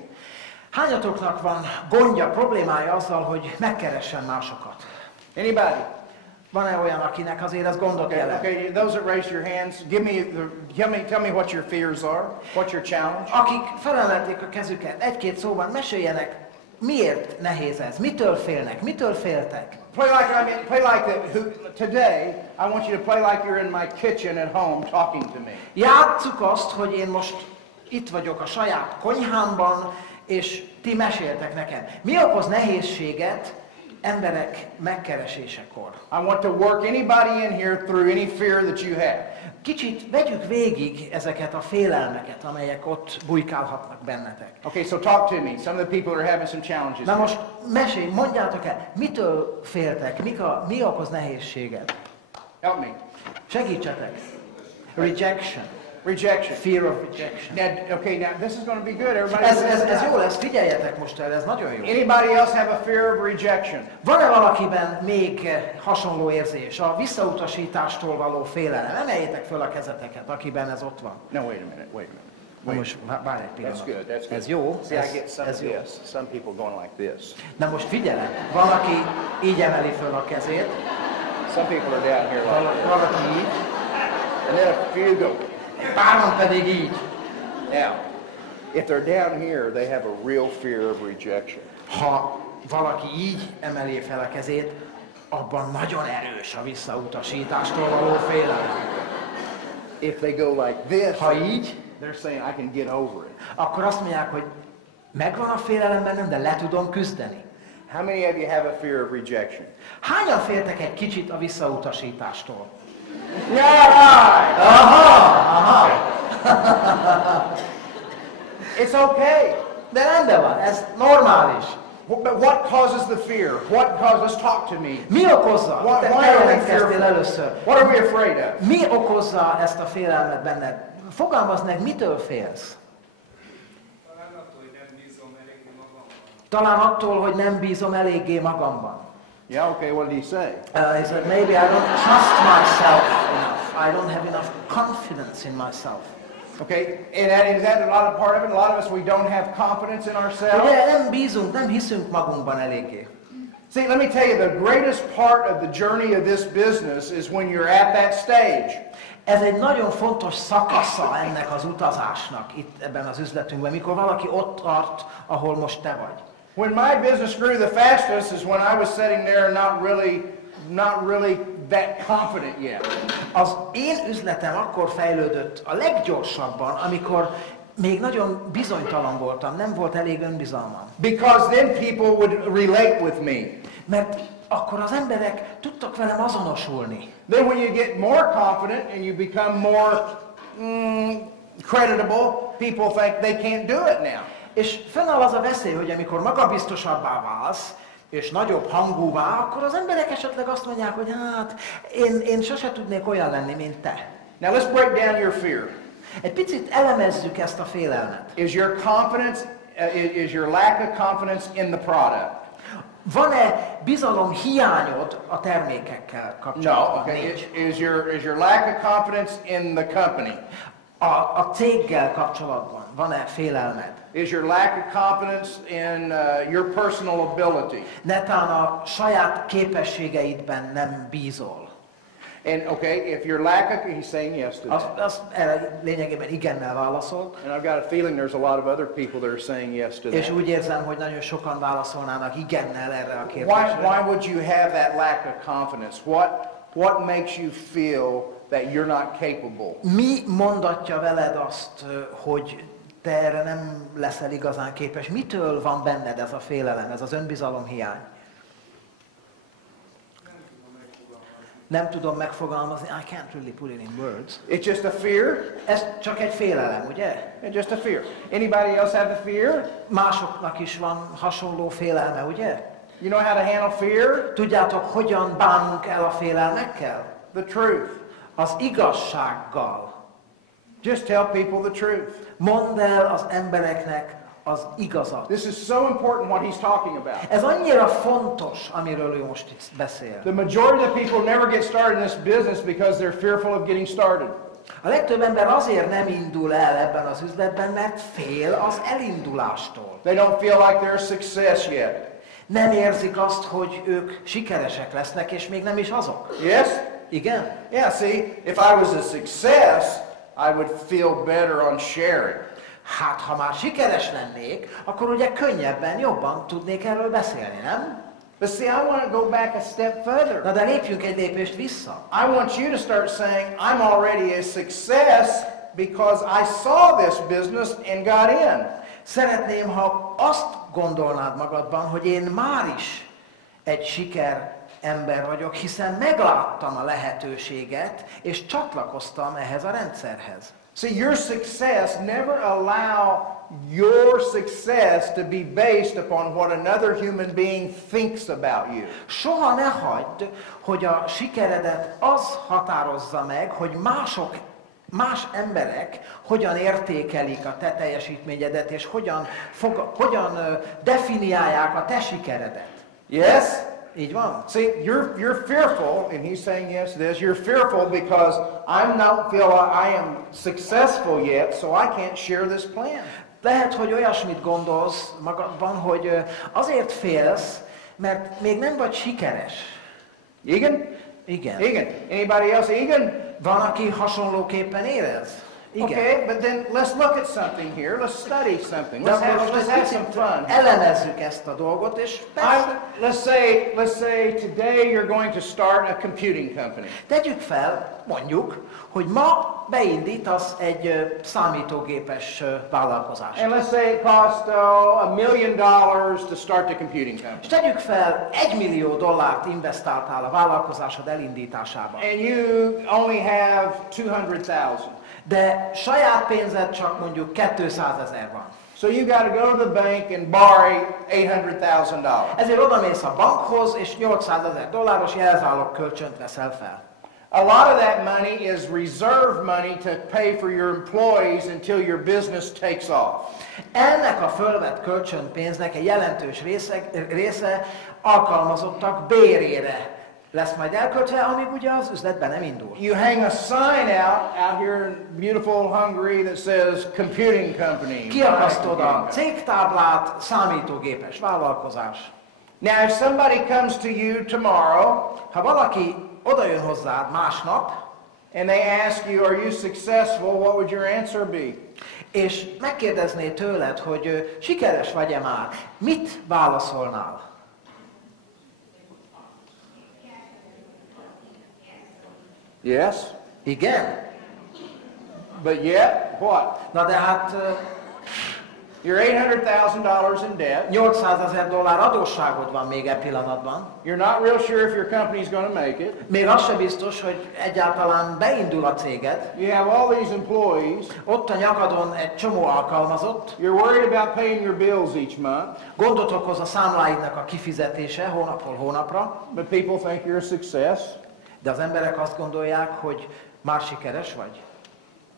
Hányatoknak van gondja, problémája azzal, hogy megkeressen másokat? Anybody? Van-e olyan, akinek azért ez gondot jelent? Okay, those that raised your hands, tell me what your fears are, what's your challenge. Akik felemelték a kezüket, egy-két szóban meséljenek, miért nehéz ez, mitől félnek, mitől féltek? Play like today, I want you to play like you're in my kitchen at home talking to me. Játsszuk azt, hogy én most itt vagyok a saját konyhámban, és ti meséltek nekem. Mi okoz nehézséget emberek megkeresésekor? I want to work anybody in here through any fear that you have. Kicsit vegyük végig ezeket a félelmeket, amelyek ott bujkálhatnak bennetek. Okay, so talk to me. Some of the people are having some challenges. Na most mesélj, mondjátok el, mitől féltek, mi okoz nehézséget? Help me. Segítsetek. Rejection. Rejection. Fear of rejection. Now, this is going to be good. Everybody. Ez jó lesz, figyeljetek most el, ez nagyon jó. Anybody else have a fear of rejection? Van-e valakiben még hasonló érzés? A visszautasítástól való félelem. Emeljétek föl a kezeteket, akiben ez ott van. No, wait a minute. Most várj egy pillanat. That's good. Ez jó. See, I get some of this. Some people going like this. Na most figyelj, van, aki így emeli föl a kezét. Some people are down here like this. Valaki így. And then a few go. Páran pedig így. Now, if they're down here, they have a real fear of rejection. Ha valaki így emeli fel a kezét, abban nagyon erős a visszautasítástól való félelem. If they go like this, ha így, they're saying I can get over it. Akkor azt mondják, hogy megvan a félelem bennem, de le tudom küzdeni. How many of you have a fear of rejection? Hányan féltek egy kicsit a visszautasítástól? Yeah, right. Aha. It's okay. De rendben van, ez normális. But what causes the fear? Let's talk to me. Mi okozza? Why are we fearful? Először. What are we afraid of? Mi okozza ezt a félelmet benned? Fogalmazd meg, mitől félsz? Talán attól, hogy nem bízom eléggé magamban. Yeah, okay, what did he say? He said, maybe I don't trust myself enough. I don't have enough confidence in myself. Okay, and is that a lot of part of it? A lot of us, we don't have confidence in ourselves. Ugye nem bízunk, nem hiszünk magunkban eléggé. See, let me tell you, the greatest part of the journey of this business is when you're at that stage. Ez egy nagyon fontos szakasza ennek az utazásnak itt ebben az üzletünkben, mikor valaki ott tart, ahol most te vagy. When my business grew the fastest is when I was sitting there not really that confident yet. Az én üzletem akkor fejlődött a leggyorsabban, amikor még nagyon bizonytalan voltam, nem volt elég önbizalmam. Because then people would relate with me. Mert akkor az emberek tudtak velem azonosulni. Then when you get more confident and you become more creditable, people think they can't do it now. És fennáll az a veszély, hogy amikor magabiztosabbá válsz, és nagyobb hangúvá, akkor az emberek esetleg azt mondják, hogy hát, én sose tudnék olyan lenni, mint te. Now let's break down your fear. Egy picit elemezzük ezt a félelmet. Is your confidence, is your lack of confidence in the product? Van-e bizalom hiányod a termékekkel kapcsolatban? No, okay. Is your lack of confidence in the company? A céggel kapcsolatban van-e félelmed? Is your lack of confidence in your personal ability? Netán a saját képességeidben nem bízol. And okay, if your lack of, he's saying yes to that. Az erre lényegében igennel válaszolt. And I've got a feeling there's a lot of other people that are saying yes to that. És úgy érzem, hogy nagyon sokan válaszolnának igennel erre a kérdésre. Why would you have that lack of confidence? What makes you feel that you're not capable? Mi mondatja veled azt, hogy te erre nem leszel igazán képes? Mitől van benned ez a félelem, ez az önbizalom hiány? Nem tudom megfogalmazni. I can't really put it in words. It's just a fear. Ez csak egy félelem, ugye? It's just a fear. Anybody else have a fear? Másoknak is van hasonló félelme, ugye? You know how to handle fear? Tudjátok, hogyan bánunk el a félelmekkel? The truth. Az igazsággal. Just tell people the truth. Mondd el az embereknek az igazat. This is so important what he's talking about. Ez annyira fontos, amiről ő most itt beszél. The majority of the people never get started in this business because they're fearful of getting started. A legtöbb ember azért nem indul el ebben az üzletben, mert fél az elindulástól. They don't feel like they're a success yet. Nem érzik azt, hogy ők sikeresek lesznek, és még nem is azok. Yes? Igen? Yeah, see, if I was a success, I would feel better on sharing. Hát, ha már sikeres lennék, akkor ugye könnyebben, jobban tudnék erről beszélni, nem? But see, I want to go back a step further. Na de lépjünk egy lépést vissza. I want you to start saying, I'm already a success because I saw this business and got in. Szeretném, ha azt gondolnád magadban, hogy én már is egy siker ember vagyok, hiszen megláttam a lehetőséget, és csatlakoztam ehhez a rendszerhez. See, your success, never allow your success to be based upon what another human being thinks about you. Soha ne hagyd, hogy a sikeredet az határozza meg, hogy más emberek hogyan értékelik a te teljesítményedet, és hogyan definiálják a te sikeredet. Yes? Így van? See, you're fearful, and he's saying yes to this, you're fearful because I don't feel I am successful yet, so I can't share this plan. Lehet, hogy olyasmit gondolsz magadban, hogy azért félsz, mert még nem vagy sikeres. Igen? Igen. Igen. Anybody else igen? Van, aki hasonlóképpen érez? Igen. Okay, but then let's look at something here. Let's study something. Let's have some fun. Elemezzük ezt a dolgot, és persze. Let's say today you're going to start a computing company. Tegyük fel, mondjuk, hogy ma beindítasz egy számítógépes vállalkozást. And let's say it cost $1 million to start the computing company. És tegyük fel, $1 millió investáltál a vállalkozásod elindításába. And you only have 200,000. De saját pénzed csak mondjuk 200,000 van. So you got to go to the bank and borrow $800,000. Ezért odamész a bankhoz, és $800,000 jelzálog kölcsönt veszel fel. A lot of that money is reserve money to pay for your employees until your business takes off. Ennek a fölvett kölcsönpénznek egy jelentős része alkalmazottak bérére lesz majd elköltve, amíg ugye az üzletben nem indul. You hang a sign out here in beautiful Hungary that says computing company. Kiakasztod a cégtáblát, számítógépes vállalkozás. Now if somebody comes to you tomorrow, ha valaki oda jön hozzád másnap, and they ask you, are you successful, what would your answer be? És megkérdezné tőled, hogy sikeres vagy-e már, mit válaszolnál? Yes. Igen. But yet, what? Na de hát you're $800,000 in debt. $800,000 adósságod van még e pillanatban. You're not real sure if your company's going to make it. Még az sem biztos, hogy egyáltalán beindul a céged. You have all these employees. Ott a nyakadon egy csomó alkalmazott. You're worried about paying your bills each month. Gondot okoz a számláidnak a kifizetése hónapról hónapra. But people think you're a success. De az emberek azt gondolják, hogy már sikeres vagy.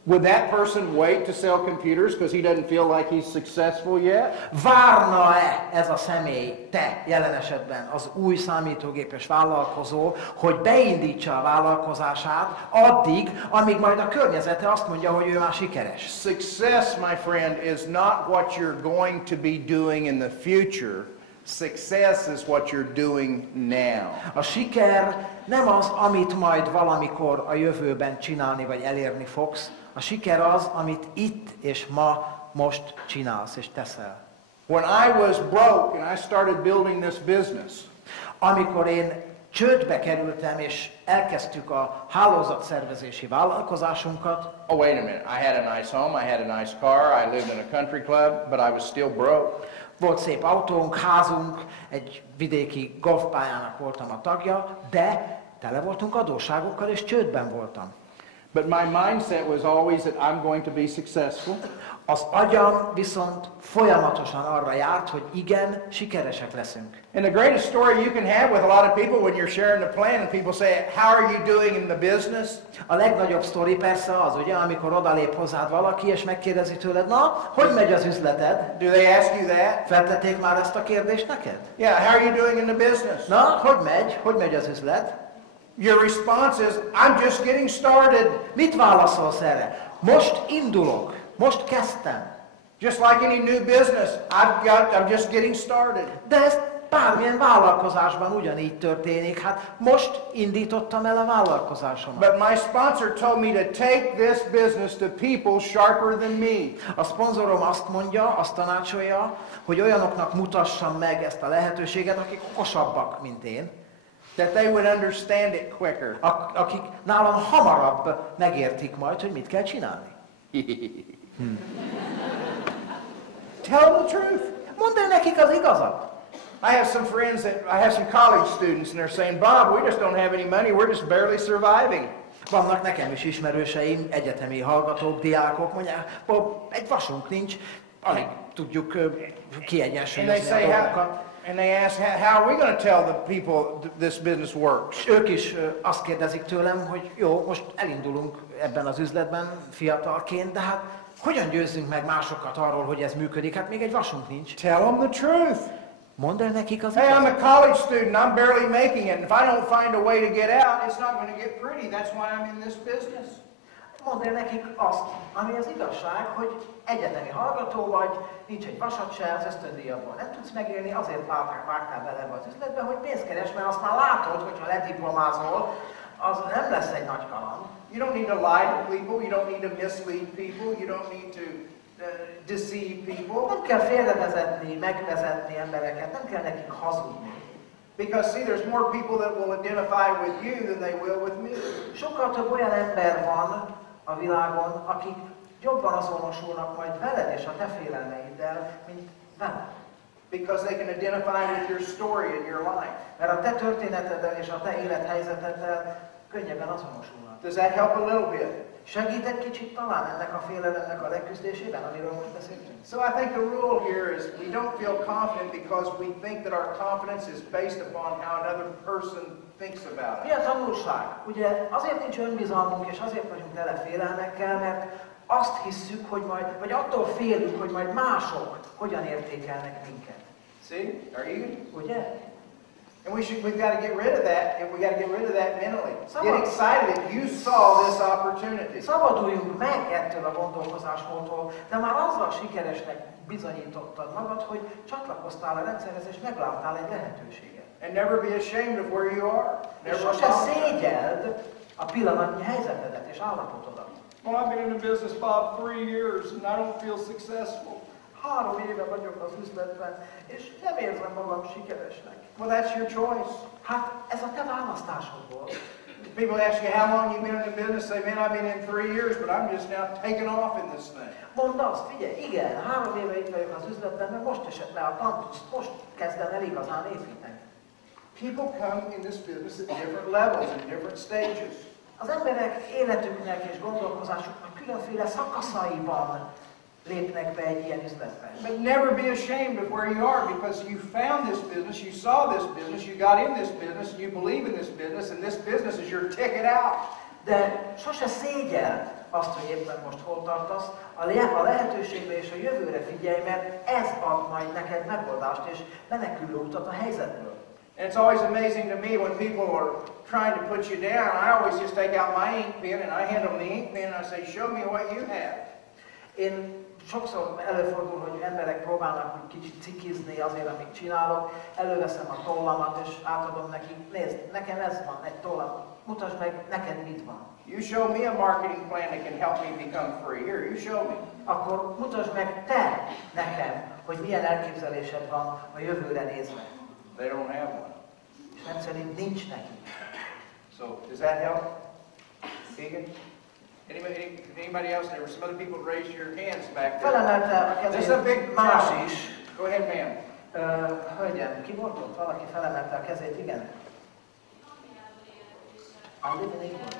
Would that person wait to sell computers because he doesn't feel like he's successful yet? Várna-e ez a személy, te jelen esetben, az új számítógépes vállalkozó, hogy beindítsa a vállalkozását addig, amíg majd a környezete azt mondja, hogy ő már sikeres? Success, my friend, is not what you're going to be doing in the future. Success is what you're doing now. A siker nem az, amit majd valamikor a jövőben csinálni vagy elérni fogsz. A siker az, amit itt és ma, most csinálsz és teszel. When I was broke and I started building this business, amikor én csődbe kerültem és elkezdtük a hálózatszervezési vállalkozásunkat. Oh, wait a minute. I had a nice home, I had a nice car, I lived in a country club, but I was still broke. Volt szép autónk, házunk, egy vidéki golfpályának voltam a tagja, de tele voltunk adósságokkal és csődben voltam. But my mindset was always that I'm going to be successful. Az agyam viszont folyamatosan arra járt, hogy igen, sikeresek leszünk. And the greatest story you can have with a lot of people when you're sharing the plan and people say, how are you doing in the business? A legnagyobb sztori persze az, ugye, amikor odalép hozzád valaki és megkérdezi tőled, na, hogy megy az üzleted? Do they ask you that? Feltették már ezt a kérdést neked? Yeah, how are you doing in the business? Na, hogy megy az üzlet? Your response is, I'm just getting started. Mit válaszolsz erre? Most indulok, most kezdtem. Just like any new business, I'm just getting started. De ez bármilyen vállalkozásban ugyanígy történik. Hát most indítottam el a vállalkozásomat. But my sponsor told me to take this business to people sharper than me. A szponzorom azt mondja, azt tanácsolja, hogy olyanoknak mutassam meg ezt a lehetőséget, akik okosabbak, mint én. That they would understand it quicker. Akik nálam hamarabb megértik majd, hogy mit kell csinálni. Tell them the truth. Mondd el nekik az igazat. I have some friends I have some college students and they're saying, Bob, we just don't have any money, we're just barely surviving. Vannak nekem is ismerőseim, egyetemi hallgatók, diákok, mondják, Bob, egy vasunk nincs, alig tudjuk kiegyensúlyozni a dolgokat. And they ask, how are we going to tell the people this business works? Ők is azt kérdezik tőlem, hogy jó, most elindulunk ebben az üzletben fiatalként, de hát hogyan győzzünk meg másokat arról, hogy ez működik? Hát még egy vasunk nincs. Tell them the truth. Mondd el nekik az igazat. Hey, I'm a college student, I'm barely making it. If I don't find a way to get out, it's not going to get pretty. That's why I'm in this business. Mondd el nekik azt, ami az igazság, hogy egyetemi hallgató vagy, nincs egy vasat se, az ösztöndíjabból nem tudsz megélni, azért vágtál bele ebbe az üzletbe, hogy pénzt keres, mert azt már látod, hogyha lediplomázol, az nem lesz egy nagy kaland. You don't need to lie to people, you don't need to mislead people, you don't need to deceive people. Nem kell félrevezetni, megvezetni embereket, nem kell nekik hazudni. Because see, there's more people that will identify with you than they will with me. Sokkal több olyan ember van a világon, akik jobban azonosulnak majd veled és a te félelmeiddel, mint veled. Because they can identify with your story and your life. Mert a te történeteddel és a te élethelyzeteddel könnyebben azonosulnak. Does that help a little bit? Segít egy kicsit talán ennek a félelemnek a leküzdésében, amiről most beszéltünk? So I think the rule here is we don't feel confident because we think that our confidence is based upon how another person thinks about Mi a it. tanulság? Ugye azért nincs önbizalmunk, és azért vagyunk tele félelmekkel, mert azt hisszük, hogy majd, vagy attól félünk, hogy majd mások hogyan értékelnek minket. See? Are you? Ugye? And we've got to get rid of that, and we got to get rid of that mentally. Get excited if you saw this opportunity. Szabaduljunk meg ettől a gondolkozásmódtól, de már azzal sikeresnek bizonyítottad magad, hogy csatlakoztál a rendszerhez, és megláttál egy lehetőséget. And never be ashamed of where you are. És sose szégyeld a pillanatnyi helyzetedet és állapotodat. Well, I've been in the business, Bob, 3 years, and I don't feel successful. 3 éve vagyok az üzletben, és nem érzem magam sikeresnek. Well, that's your choice. Hát ez a te választásod volt. People ask you how long you've been in the business, say, man, I've been in 3 years, but I'm just now taking off in this thing. Mondd azt, figyelj, igen, 3 éve itt vagyok az üzletben, mert most esett le a tantusz, most kezdem el igazán építeni. People come in this business at different levels, in different stages. Az emberek életüknek és gondolkozásuknak különféle szakaszaiban lépnek be egy ilyen üzletbe. But never be ashamed of where you are, because you found this business, you saw this business, you got in this business, and you believe in this business, and this business is your ticket out. De sose szégyeld azt, hogy éppen most hol tartasz, a lehetőségre és a jövőre figyelj, mert ez ad majd neked megoldást és menekülő utat a helyzetből. And it's always amazing to me when people are trying to put you down. I always just take out my ink pen and I hand them the ink pen and I say, show me what you have. Én sokszor előfordul, hogy emberek próbálnak úgy kicsit cikizni azért, amit csinálok, előveszem a tollamat és átadom nekik, nézd, nekem ez van, egy tollam, mutasd meg, neked mit van. You show me a marketing plan that can help me become free. Here, you show me. Akkor mutasd meg te nekem, hogy milyen elképzelésed van a jövőre nézve. They don't have one. És rendszerint nincs neki. So, does that help? Keegan? Anybody else? There were some other people that raised your hands back there. Felemelte a kezét This is a big más challenge. is. Go ahead, ma'am. Hölgyem, ki volt ott? Valaki felemelte a kezét, igen? I live in England.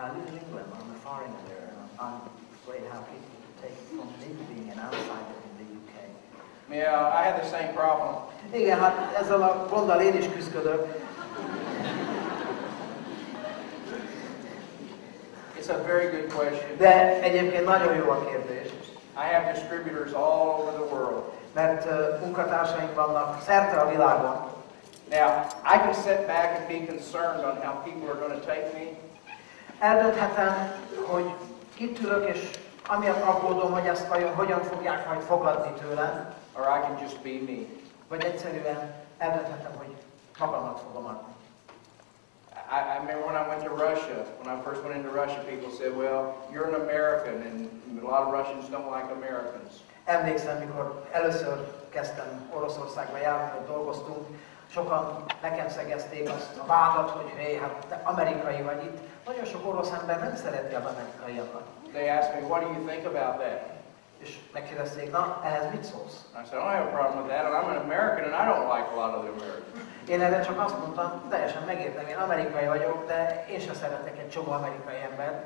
I live in England. I'm a foreigner there. I'm afraid how people take from me being an outsider in the UK. Yeah, I had the same problem. Igen, hát ezzel a gonddal én is küzdök. It's a very good question. De egyébként nagyon jó a kérdés. I have distributors all over the world. Mert munkatársaink vannak szerte a világon. Now, I can sit back and be concerned on how people are going to take me. Eldönthetem, hogy itt ülök, és amiatt aggódom, hogy ezt vajon hogyan fogják majd fogadni tőlem. Or I can just be me. Vagy egyszerűen eldönthetem, hogy magamat fogom adni. I remember when I went to Russia, when I first went into Russia, people said, well, you're an American, and a lot of Russians don't like Americans. Emlékszem, mikor először kezdtem Oroszországba járni, hogy dolgoztunk, sokan nekem szegezték azt a vádat, hogy hé, hát te amerikai vagy itt. Nagyon sok orosz ember nem szereti az amerikaiakat. They asked me, what do you think about that? És megkérdezték, na, ehhez mit szólsz? I said, I don't have a problem with that, and I'm an American, and I don't like a lot of the Americans. Én erre csak azt mondtam, teljesen megértem, én amerikai vagyok, de én sem szeretek egy csomó amerikai embert.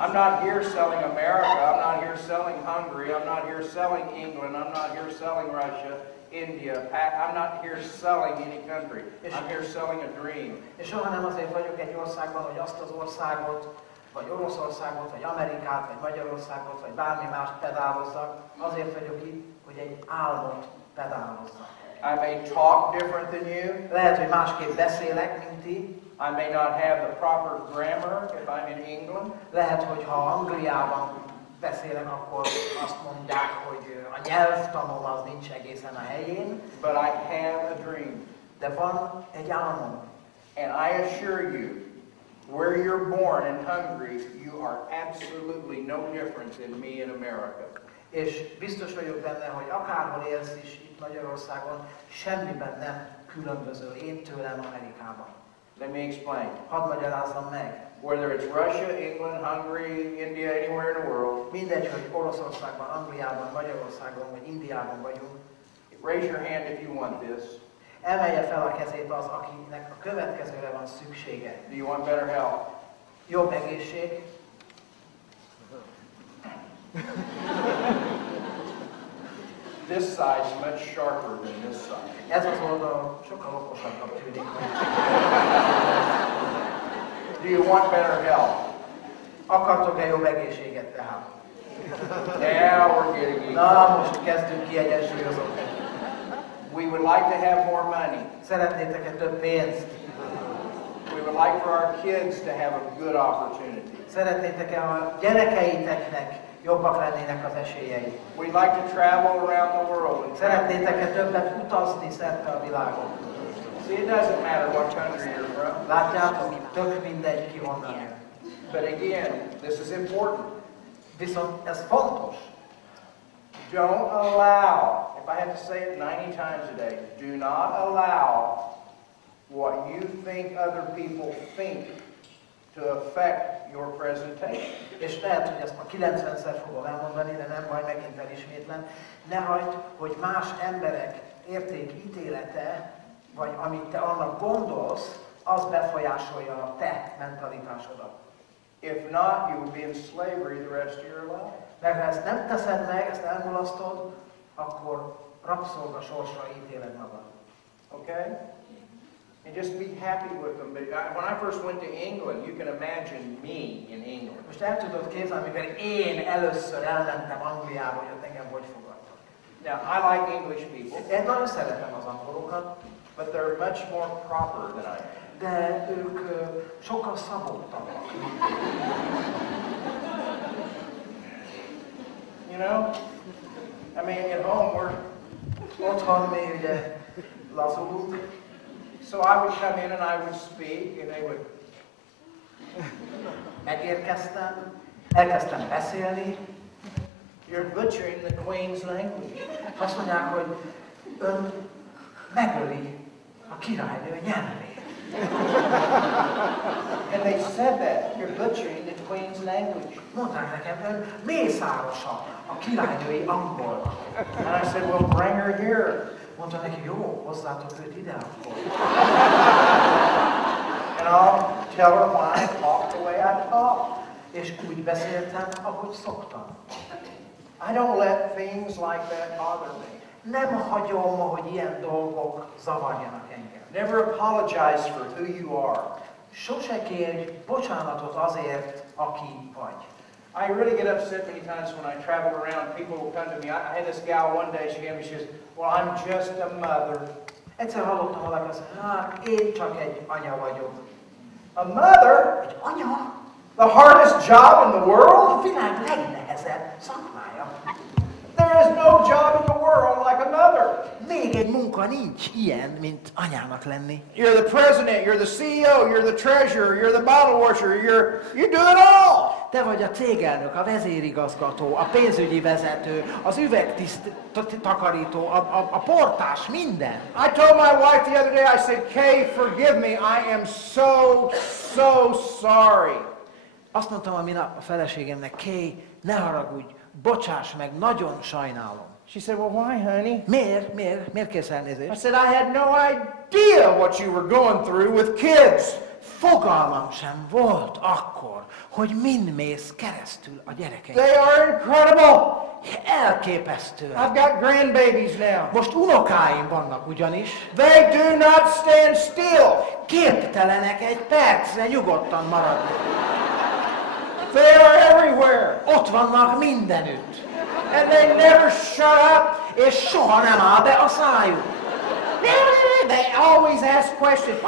I'm not here selling America, I'm not here selling Hungary, I'm not here selling England, I'm not here selling Russia, India, I'm not here selling any country. I'm here selling a dream. És soha nem azért vagyok egy országban, hogy azt az országot, vagy Oroszországot, vagy Amerikát, vagy Magyarországot, vagy bármi mást pedálozzak. Azért vagyok itt, hogy egy álmot pedálozzak. I may talk different than you. Lehet, hogy másképp beszélek, mint ti. I may not have the proper grammar if I'm in England. Lehet, hogy ha Angliában beszélek, akkor azt mondják, hogy a nyelvtanom az nincs egészen a helyén. But I have a dream. De van egy álmom. And I assure you, where you're born in Hungary, you are absolutely no different than me in America. És biztos vagyok benne, hogy akárhol élsz is itt Magyarországon, semmiben nem különbözöl én tőlem Amerikában. Let me explain. Hadd magyarázzam meg. Whether it's Russia, England, Hungary, India, anywhere in the world, mindegy, hogy Oroszországban, Angliában, Magyarországon vagy Indiában vagyunk, Raise your hand if you want this. Emelje fel a kezét az, akinek a következőre van szüksége. Do you want better health? Jobb egészség. This side's much sharper than this side. Ez az oldal sokkal okosabbnak tűnik. Do you want better health? Akartok-e jobb egészséget tehát? Now we're getting even. Na, most kezdünk kiegyensúlyozni. We would like to have more money. Szeretnétek-e több pénzt? We would like for our kids to have a good opportunity. Szeretnétek-e a gyerekeiteknek jobbak lennének az esélyei? We'd like to travel around the world. Szeretnétek-e többet utazni szerte a világon? See, it doesn't matter what country you're from. Látjátok, tök mindegy ki honnan jön. But again, this is important. Viszont ez fontos. Don't allow, if I have to say it 90 times a day, do not allow what you think other people think to affect your presentation. És lehet, hogy ezt ma 90-szer fogom elmondani, de nem baj, megint elismétlem. Ne hagyd, hogy más emberek értékítélete, vagy amit te annak gondolsz, az befolyásolja a te mentalitásodat. If not, you will be in slavery the rest of your life. Mert ha ezt nem teszed meg, ezt elmulasztod, akkor rabszolga sorsra ítéled magad. Okay? And just be happy with them. But when I first went to England, you can imagine me in England. Most el tudod képzelni, amikor én először elmentem Angliába, hogy ott engem hogy fogadtak. Now, I like English people. Én nagyon szeretem az angolokat, but they're much more proper than I am. De ők sokkal szabottabbak. You know? I mean, at home we're... Otthon mi ugye lazulunk. So I would come in and I would speak and they would... Megérkeztem, elkezdtem beszélni. You're butchering the Queen's language. Azt mondják, hogy ön megöli a királynő nyelvét. And they said that. You're butchering the Queen's language. Mondták nekem, ön mészárosa a királynői angolnak. And I said, well, bring her here. Mondta neki, jó, hozzátok őt ide akkor. And I'll tell her why I talk the way I talk. És úgy beszéltem, ahogy szoktam. I don't let things like that bother me. Nem hagyom, hogy ilyen dolgok zavarjanak engem. Never apologize for who you are. Sose kérj bocsánatot azért, aki vagy. I really get upset many times when I travel around. People will come to me. I had this gal one day. She came and she says, "Well, I'm just a mother." Egyszer hallottam valaki azt mondani, hát én csak egy anya vagyok. A mother? Egy anya? The hardest job in the world? A világ legnehezebb szakmája. There is no job in the world like a mother. Még egy munka nincs ilyen, mint anyának lenni. You're the president, you're the CEO, you're the treasurer, you're the bottle washer, you do it all. Te vagy a cégelnök, a vezérigazgató, a pénzügyi vezető, az üvegtakarító, a portás, minden. I told my wife the other day, I said, Kay, forgive me, I am so sorry. Azt mondtam a minap a feleségemnek, Kay, ne haragudj, bocsáss meg, nagyon sajnálom. She said, well, why, honey? Miért kérsz elnézést? I said, I had no idea what you were going through with kids. Fogalmam sem volt akkor, hogy mind mész keresztül a gyerekeid. They are incredible. Elképesztő. I've got grandbabies now. Most unokáim vannak ugyanis. They do not stand still. Képtelenek egy percre nyugodtan maradni. They are everywhere. Ott vannak mindenütt. And they never shut up. És soha nem áll be a szájuk. They always ask questions.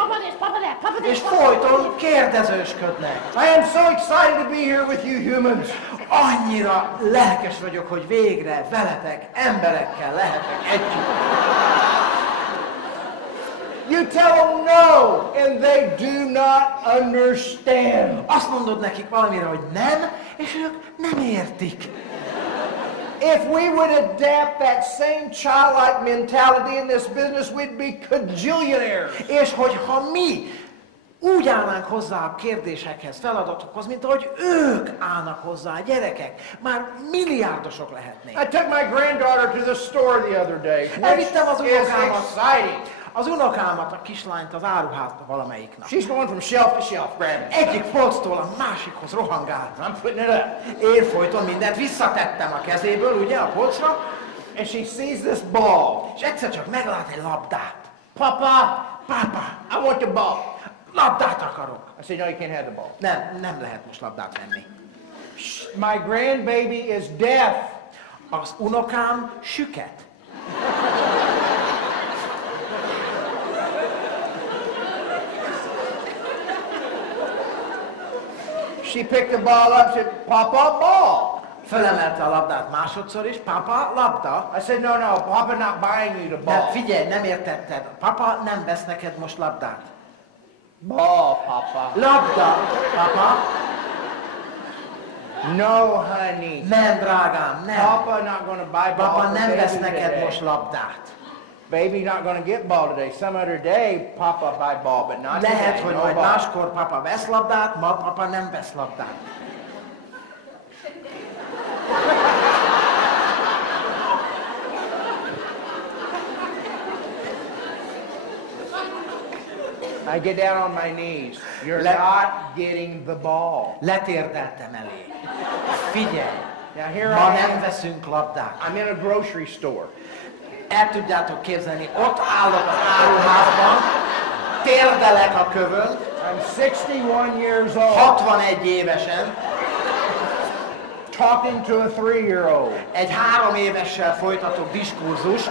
És folyton kérdezősködnek. I am so excited to be here with you humans. Annyira lelkes vagyok, hogy végre veletek, emberekkel lehetek együtt. You tell them no, and they do not understand. Azt mondod nekik valamire, hogy nem, és ők nem értik. If we would adapt that same childlike mentality in this business, we'd be cajillionaires. És hogyha mi úgy állnánk hozzá a kérdésekhez, feladatokhoz, mint ahogy ők állnak hozzá, a gyerekek. Már milliárdosok lehetnénk. I took my granddaughter to the store the other day, Elvittem az which is unokámat, exciting. az unokámat, a kislányt az áruházba valamelyik nap. She's going from shelf to shelf, grabbing. Egyik polctól a másikhoz rohangál. I'm putting it up. Én folyton mindent visszatettem a kezéből, ugye, a polcra, And she sees this ball. és egyszer csak meglát egy labdát. Papa, Pápa, I want the ball. labdát akarok. I said, no, you can't have the ball. Nem lehet most labdát venni. My grandbaby is deaf. Az unokám süket. She picked the ball up and said, Papa, ball. Fölemelte a labdát másodszor is, papa, labda. I said, no, no, Papa not buying you the ball. Nem, figyelj, nem értetted. Papa nem vesz neked most labdát. Ball, Papa. Labda, papa. No, honey. Nem, drágám, nem. Papa not going to buy ball Papa for nem baby vesz neked today. most labdát. Baby not going to get ball today. Some other day, Papa buy ball, but not Lehet, today. hogy No majd ball. máskor papa vesz labdát, ma papa nem vesz labdát. I get down on my knees. You're Let- not getting the ball. Letérdeltem elé. Figyelj, Now here ma I nem am. veszünk labdát. I'm in a grocery store. El tudjátok képzelni, ott állok az áruházban, térdelek a kövön, I'm 61 years old, 61 évesen, talking to a 3-year-old. egy 3 évessel folytatok diskurzust,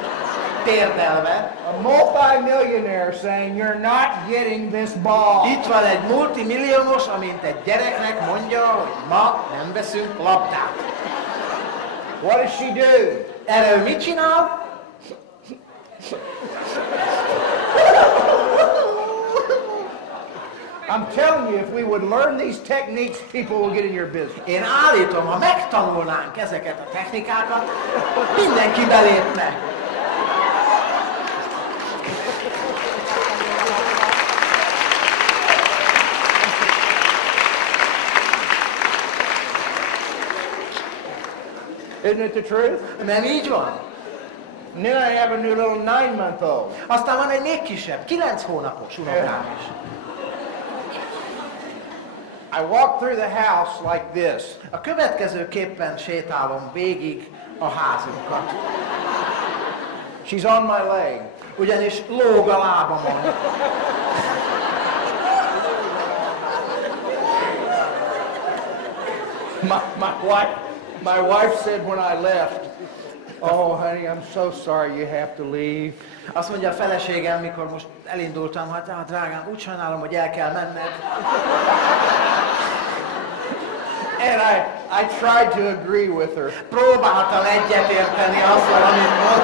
térdelve. A multi-millionaire saying, you're not getting this ball. Itt van egy multimilliómos, amint egy gyereknek mondja, hogy ma nem veszünk labdát. What does she do? Erre ő mit csinál? I'm telling you, if we would learn these techniques, people will get in your business. Én állítom, ha megtanulnánk ezeket a technikákat, mindenki belépne. Isn't it the truth? Nem így van? And then I have a new little 9-month-old. Aztán van egy még kisebb, 9 hónapos unokám is. I walk through the house like this. A következőképpen sétálom végig a házunkat. She's on my leg. Ugyanis lóg a lábamon. My wife said when I left, oh honey, I'm so sorry you have to leave. Azt mondja a feleségem, mikor most elindultam, hát drágám, úgy sajnálom, hogy el kell menned. And I tried to agree with her. Próbáltam egyetérteni azzal, amit mond.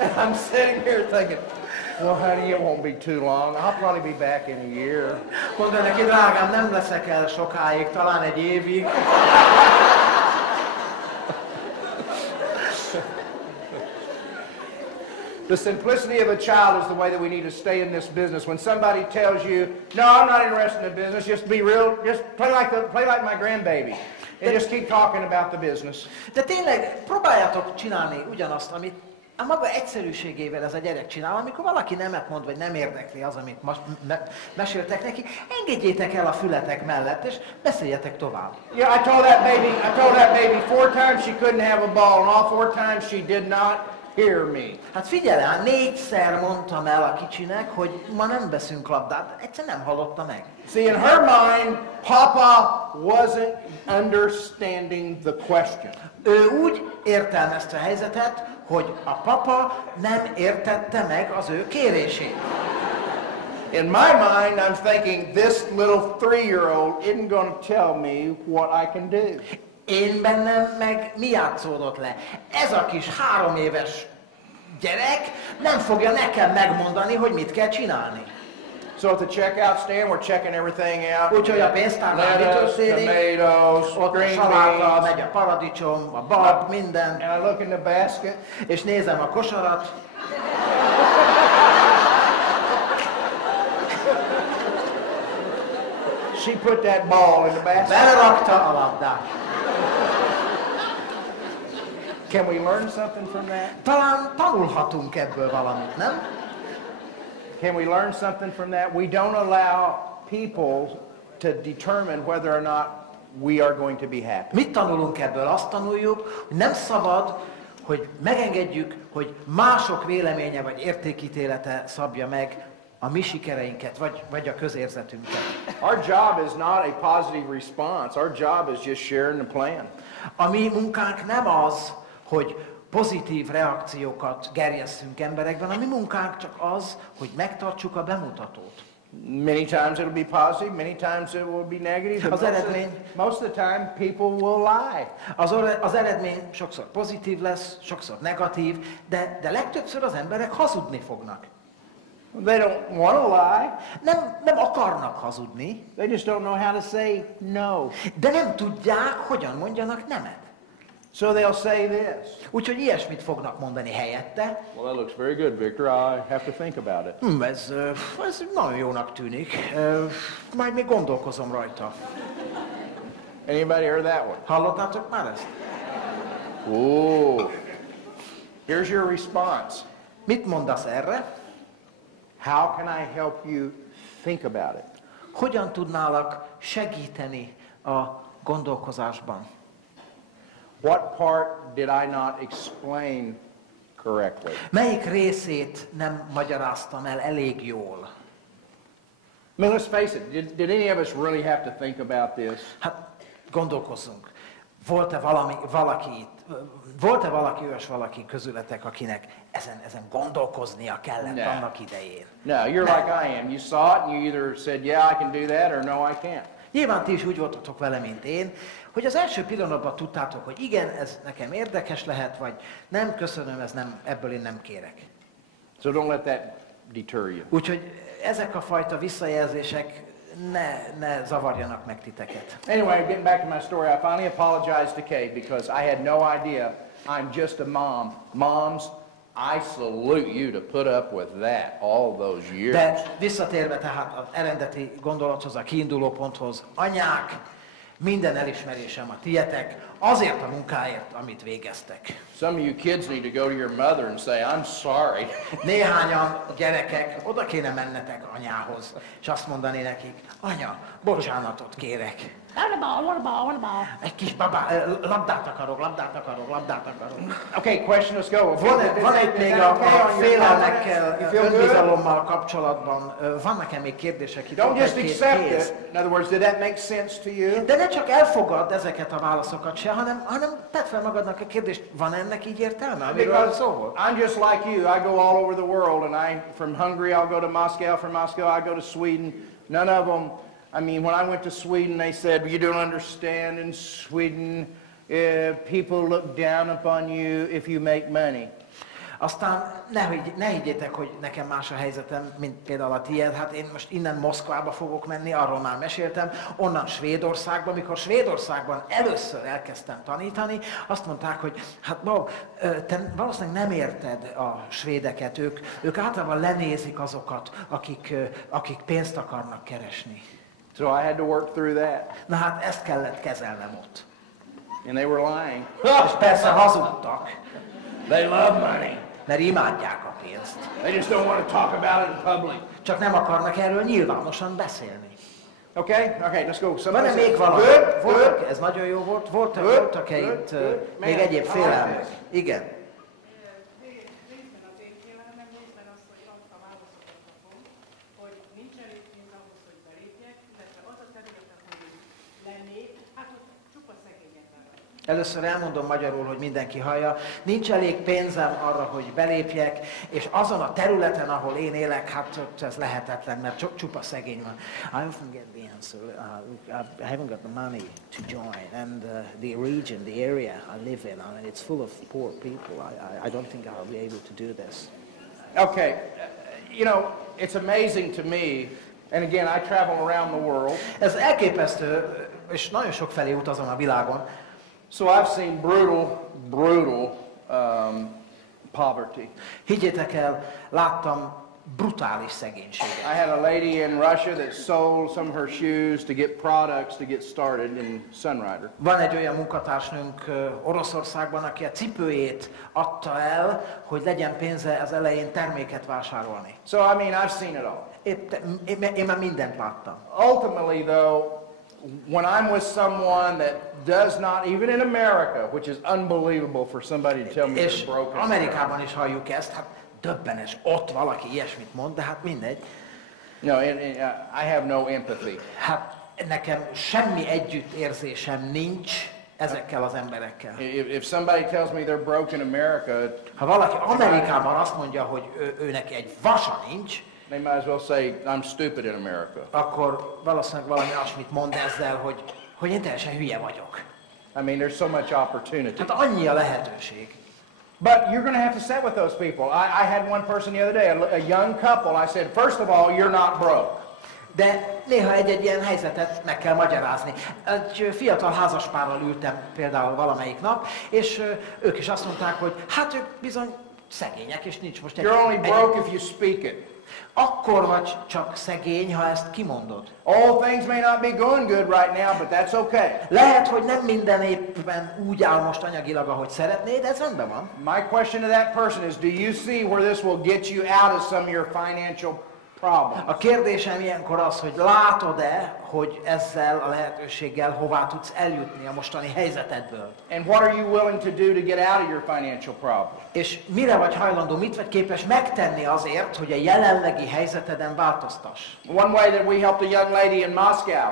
And I'm sitting here thinking, well honey, it won't be too long. I'll probably be back in a year. Mondom neki, drágám, nem leszek el sokáig, talán egy évig. The simplicity of a child is the way that we need to stay in this business. When somebody tells you, no, I'm not interested in the business, just be real, just play like my grandbaby. And just keep talking about the business. De tényleg próbáljátok csinálni ugyanazt, amit a maga egyszerűségével ez a gyerek csinál, amikor valaki nemet mond, vagy nem érdekli az, amit meséltek neki, engedjétek el a fületek mellett, és beszéljetek tovább. Yeah, I told that baby 4 times she couldn't have a ball, and all 4 times she did not hear me. Hát figyelj, 4-szer mondtam el a kicsinek, hogy ma nem veszünk labdát, egyszer nem hallotta meg. See, in her mind, Papa wasn't understanding the question. Ő úgy értelmezte a helyzetet, hogy a papa nem értette meg az ő kérését. In my mind, I'm thinking, this little 3-year-old isn't going to tell me what I can do. Én bennem meg mi játszódott le? Ez a kis 3 éves gyerek nem fogja nekem megmondani, hogy mit kell csinálni. So at the checkout stand, we're checking everything out. Úgyhogy a pénztárnál mi Lettuce, történik? tomatoes, Ott a green saláta, beans. megy a paradicsom, a bab, minden. And I look in the basket. És nézem a kosarat. She put that ball in the basket. Belerakta a labdát. Can we learn something from that? Talán tanulhatunk ebből valamit, nem? Can we learn something from that? We don't allow people to determine whether or not we are going to be happy. Mit tanulunk ebből? Azt tanuljuk, hogy nem szabad, hogy megengedjük, hogy mások véleménye vagy értékítélete szabja meg a mi sikereinket, vagy a közérzetünket. Our job is not a positive response. Our job is just sharing the plan. A mi munkánk nem az, hogy pozitív reakciókat gerjesszünk emberekben, a mi munkánk csak az, hogy megtartsuk a bemutatót. Many times it'll be positive, many times it will be negative. Most of the time people will lie. Az eredmény sokszor pozitív lesz, sokszor negatív, de legtöbbször az emberek hazudni fognak. They don't want to lie. Nem akarnak hazudni. They just don't know how to say no. De nem tudják, hogyan mondjanak nemet. So they'll say this. Úgyhogy ilyesmit fognak mondani helyette. Well, that looks very good, Victor. I have to think about it. Ez nagyon jónak tűnik. Majd még gondolkozom rajta. Anybody heard that one? Hallottátok már ezt? Ooh. Here's your response. Mit mondasz erre? How can I help you think about it? Hogyan tudnálak segíteni a gondolkozásban? What part did I not explain correctly? Melyik részét nem magyaráztam el elég jól? I mean, let's face it. Did any of us really have to think about this? Hát gondolkozzunk. Volt-e valaki közületek, akinek ezen gondolkoznia kellett annak idején? No, you're like I am. You saw it and you either said, yeah, I can do that, or no, I can't. Nyilván ti is úgy voltatok vele, mint én, hogy az első pillanatban tudtátok, hogy igen, ez nekem érdekes lehet, vagy nem, köszönöm, ebből én nem kérek. So don't let that deter you. Úgyhogy ezek a fajta visszajelzések ne zavarjanak meg titeket. Anyway, getting back to my story, I finally apologized to Kay because I had no idea. I'm just a mom. Moms, I salute you to put up with that all those years. De visszatérve tehát az eredeti gondolathoz, a kiinduló ponthoz, anyák, minden elismerésem a tietek, azért a munkáért, amit végeztek. Some of you kids need to go to your mother and say, I'm sorry. Néhányan gyerekek, oda kéne mennetek anyához, és azt mondani nekik, anya, bocsánatot kérek. Egy kis labdát akarok. Okay, question, let's go. Van egy még a félelmekkel, önbizalommal kapcsolatban, van nekem még kérdések itt. Don't just accept it. In other words, did that make sense to you? De ne csak elfogadd ezeket a válaszokat se, hanem tedd fel magadnak a kérdést, van ennek így értelme, amiről szó volt? I'm just like you. I go all over the world, and from Hungary I'll go to Moscow, from Moscow I go to Sweden. None of them. I mean, when I went to Sweden, they said, you don't understand, in Sweden, people look down upon you if you make money. Aztán ne higgyétek, hogy nekem más a helyzetem, mint például a tiéd. Hát én most innen Moszkvába fogok menni, arról már meséltem, onnan Svédországba. Mikor Svédországban először elkezdtem tanítani, azt mondták, hogy hát Bob, te valószínűleg nem érted a svédeket, ők általában lenézik azokat, akik pénzt akarnak keresni. So I had to work through that. Na hát ezt kellett kezelnem ott. And they were lying. És persze hazudtak. They love money. Mert imádják a pénzt. They just don't want to talk about it in public. Csak nem akarnak erről nyilvánosan beszélni. Okay, let's go. Van-e még valami? Ez nagyon jó volt. Voltak-e itt még egyéb félelmek? Igen. Először elmondom magyarul, hogy mindenki hallja. Nincs elég pénzem arra, hogy belépjek, és azon a területen, ahol én élek, hát ez lehetetlen, mert csupa szegény van. I often get the answer, I haven't got the money to join, and the region, the area I live in, I mean, it's full of poor people. I don't think I'll be able to do this. Okay, you know, it's amazing to me, and again, I travel around the world. Ez elképesztő, és nagyon sok felé utazom a világon. So I've seen brutal poverty. Higgyétek el, láttam brutális szegénységet. I had a lady in Russia that sold some of her shoes to get products to get started in Sunrider. Van egy olyan munkatársnőnk Oroszországban, aki a cipőjét adta el, hogy legyen pénze az elején terméket vásárolni. So I mean, I've seen it all. Én már mindent láttam. Ultimately though, when I'm with someone that does not, even in America, which is unbelievable for somebody to tell me És they're broken. Amerikában is halljuk ezt, hát döbbenes, ott valaki ilyesmit mond, de hát mindegy. No, I have no empathy. Hát nekem semmi együttérzésem nincs ezekkel az emberekkel. If somebody tells me they're broke in America, ha valaki Amerikában azt mondja, hogy őnek egy vasa nincs, they might as well say I'm stupid in America. Akkor valószínűleg valami olyasmit mond ezzel, hogy én teljesen hülye vagyok. I mean, there's so much opportunity. Hát annyi a lehetőség. But you're going to have to sit with those people. I had one person the other day, a young couple. I said, first of all, you're not broke. De néha egy ilyen helyzetet meg kell magyarázni. Egy fiatal házaspárral ültem például valamelyik nap, és ők is azt mondták, hogy hát ők bizony szegények, és nincs most egy... You're only broke if you speak it. Akkor vagy csak szegény, ha ezt kimondod. All things may not be going good right now, but that's okay. Lehet, hogy nem minden éppen úgy áll most anyagilag, ahogy szeretnéd, ez rendben van. My question to that person is, do you see where this will get you out of some of your financial problems? A kérdésem ilyenkor az, hogy látod-e, hogy ezzel a lehetőséggel hová tudsz eljutni a mostani helyzetedből? And what are you willing to do to get out of your financial problem? És mire vagy hajlandó, mit vagy képes megtenni azért, hogy a jelenlegi helyzeteden változtass? One way that we helped a young lady in Moscow.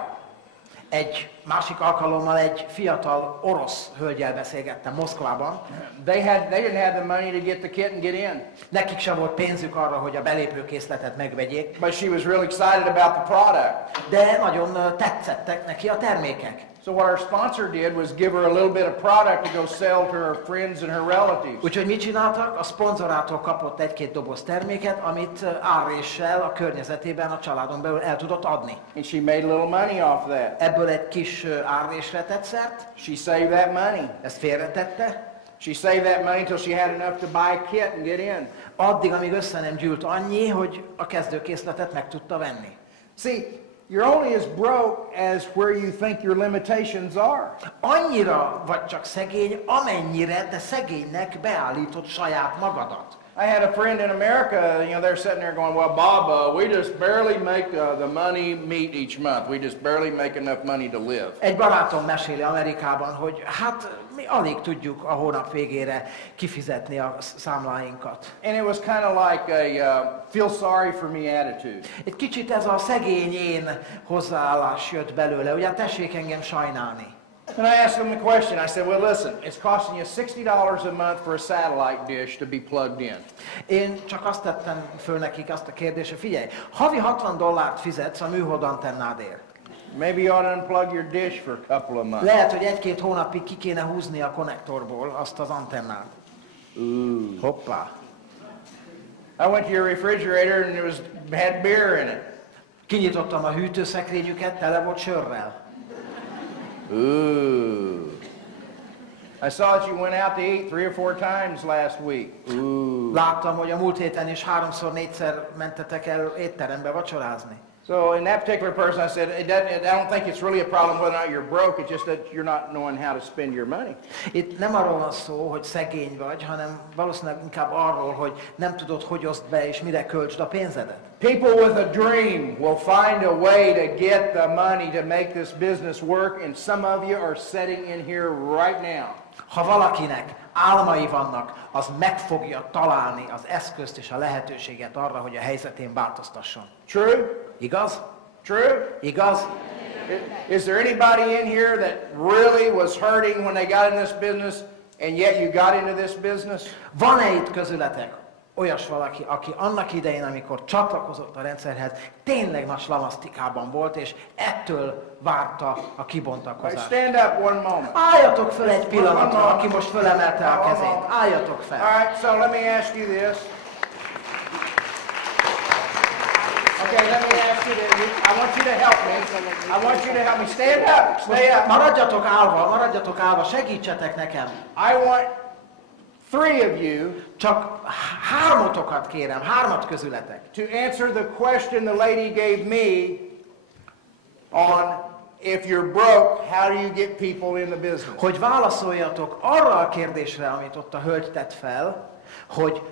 Egy másik alkalommal egy fiatal orosz hölgyel beszélgettem Moszkvában. They didn't have the money to get the kit and get in. Nekik sem volt pénzük arra, hogy a belépőkészletet megvegyék. But she was really excited about the product. De nagyon tetszettek neki a termékek. So what our sponsor did was give her a little bit of product to go sell to her friends and her relatives. Úgyhogy mit csináltak? A szponzorától kapott egy-két doboz terméket, amit árréssel a környezetében, a családon belül el tudott adni. And she made a little money off that. Ebből egy kis árrésre tett szert. She saved that money. Ezt félretette. She saved that money until she had enough to buy a kit and get in. Addig, amíg össze nem gyűlt annyi, hogy a kezdőkészletet meg tudta venni. See, you're only as broke as where you think your limitations are. Annyira vagy csak szegény, amennyire te szegénynek beállítod saját magadat. I had a friend in America, they're sitting there going, well, Bob, we just barely make the money meet each month. We just barely make enough money to live. Egy barátom meséli Amerikában, hogy hát mi alig tudjuk a hónap végére kifizetni a számláinkat. And it was kind of like a feel sorry for me attitude. Egy kicsit ez a szegény én hozzáállás jött belőle, ugye tessék engem sajnálni. And I asked them the question. I said, well, listen, it's costing you $60 a month for a satellite dish to be plugged in. Én csak azt tettem föl nekik azt a kérdést, hogy figyelj, havi $60 fizetsz a műhold antennádért. Maybe you ought to unplug your dish for a couple of months. Lehet, hogy egy-két hónapig ki kéne húzni a konnektorból azt az antennát. Hoppá. I went to your refrigerator and it had beer in it. Kinyitottam a hűtőszekrényüket, tele volt sörrel. Ooh. I saw that you went out to eat 3 or 4 times last week. Ooh. Láttam, hogy a múlt héten is 3-4-szer mentetek el étterembe vacsorázni. So in that particular person, I said, I don't think it's really a problem whether or not you're broke. It's just that you're not knowing how to spend your money. Itt nem arról van szó, hogy szegény vagy, hanem valószínűleg inkább arról, hogy nem tudod, hogy oszd be és mire költsd a pénzedet. People with a dream will find a way to get the money to make this business work, and some of you are sitting in here right now. Ha valakinek álmai vannak, az meg fogja találni az eszközt és a lehetőséget arra, hogy a helyzetén változtasson. True? Igaz? True? Igaz? Is there anybody in here that really was hurting when they got in this business, and yet you got into this business? Van-e itt közületek olyas valaki, aki annak idején, amikor csatlakozott a rendszerhez, tényleg nagy slamasztikában volt, és ettől várta a kibontakozást? Stand up one moment. Álljatok föl egy pillanatra, aki most fölemelte a kezét. Álljatok fel. All right, so let me ask you this. Okay, let me ask you this. I want you to help me. I want you to help me. Stand up. Stay up. Maradjatok állva, segítsetek nekem. I want three of you csak hármatokat kérem, hármat közületek. to answer the question the lady gave me on if you're broke, how do you get people in the business? Hogy válaszoljatok arra a kérdésre, amit ott a hölgy tett fel, hogy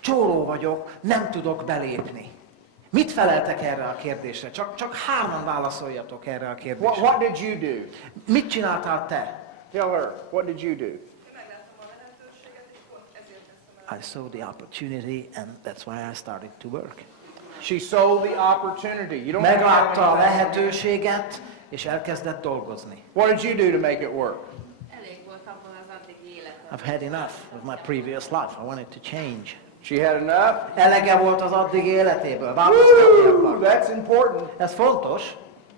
csóró vagyok, nem tudok belépni. Mit feleltek erre a kérdésre? Csak hárman válaszoljatok erre a kérdésre. What did you do? Mit csináltál te? Tell her, what did you do? I saw the opportunity and that's why I started to work. She sold the opportunity. You don't Meglátta a lehetőséget, és elkezdett dolgozni. What did you do to make it work? I've had enough with my previous life. I wanted to change. She had enough? Elege volt az addigi életéből. Változtatni akar. That's important. Ez fontos.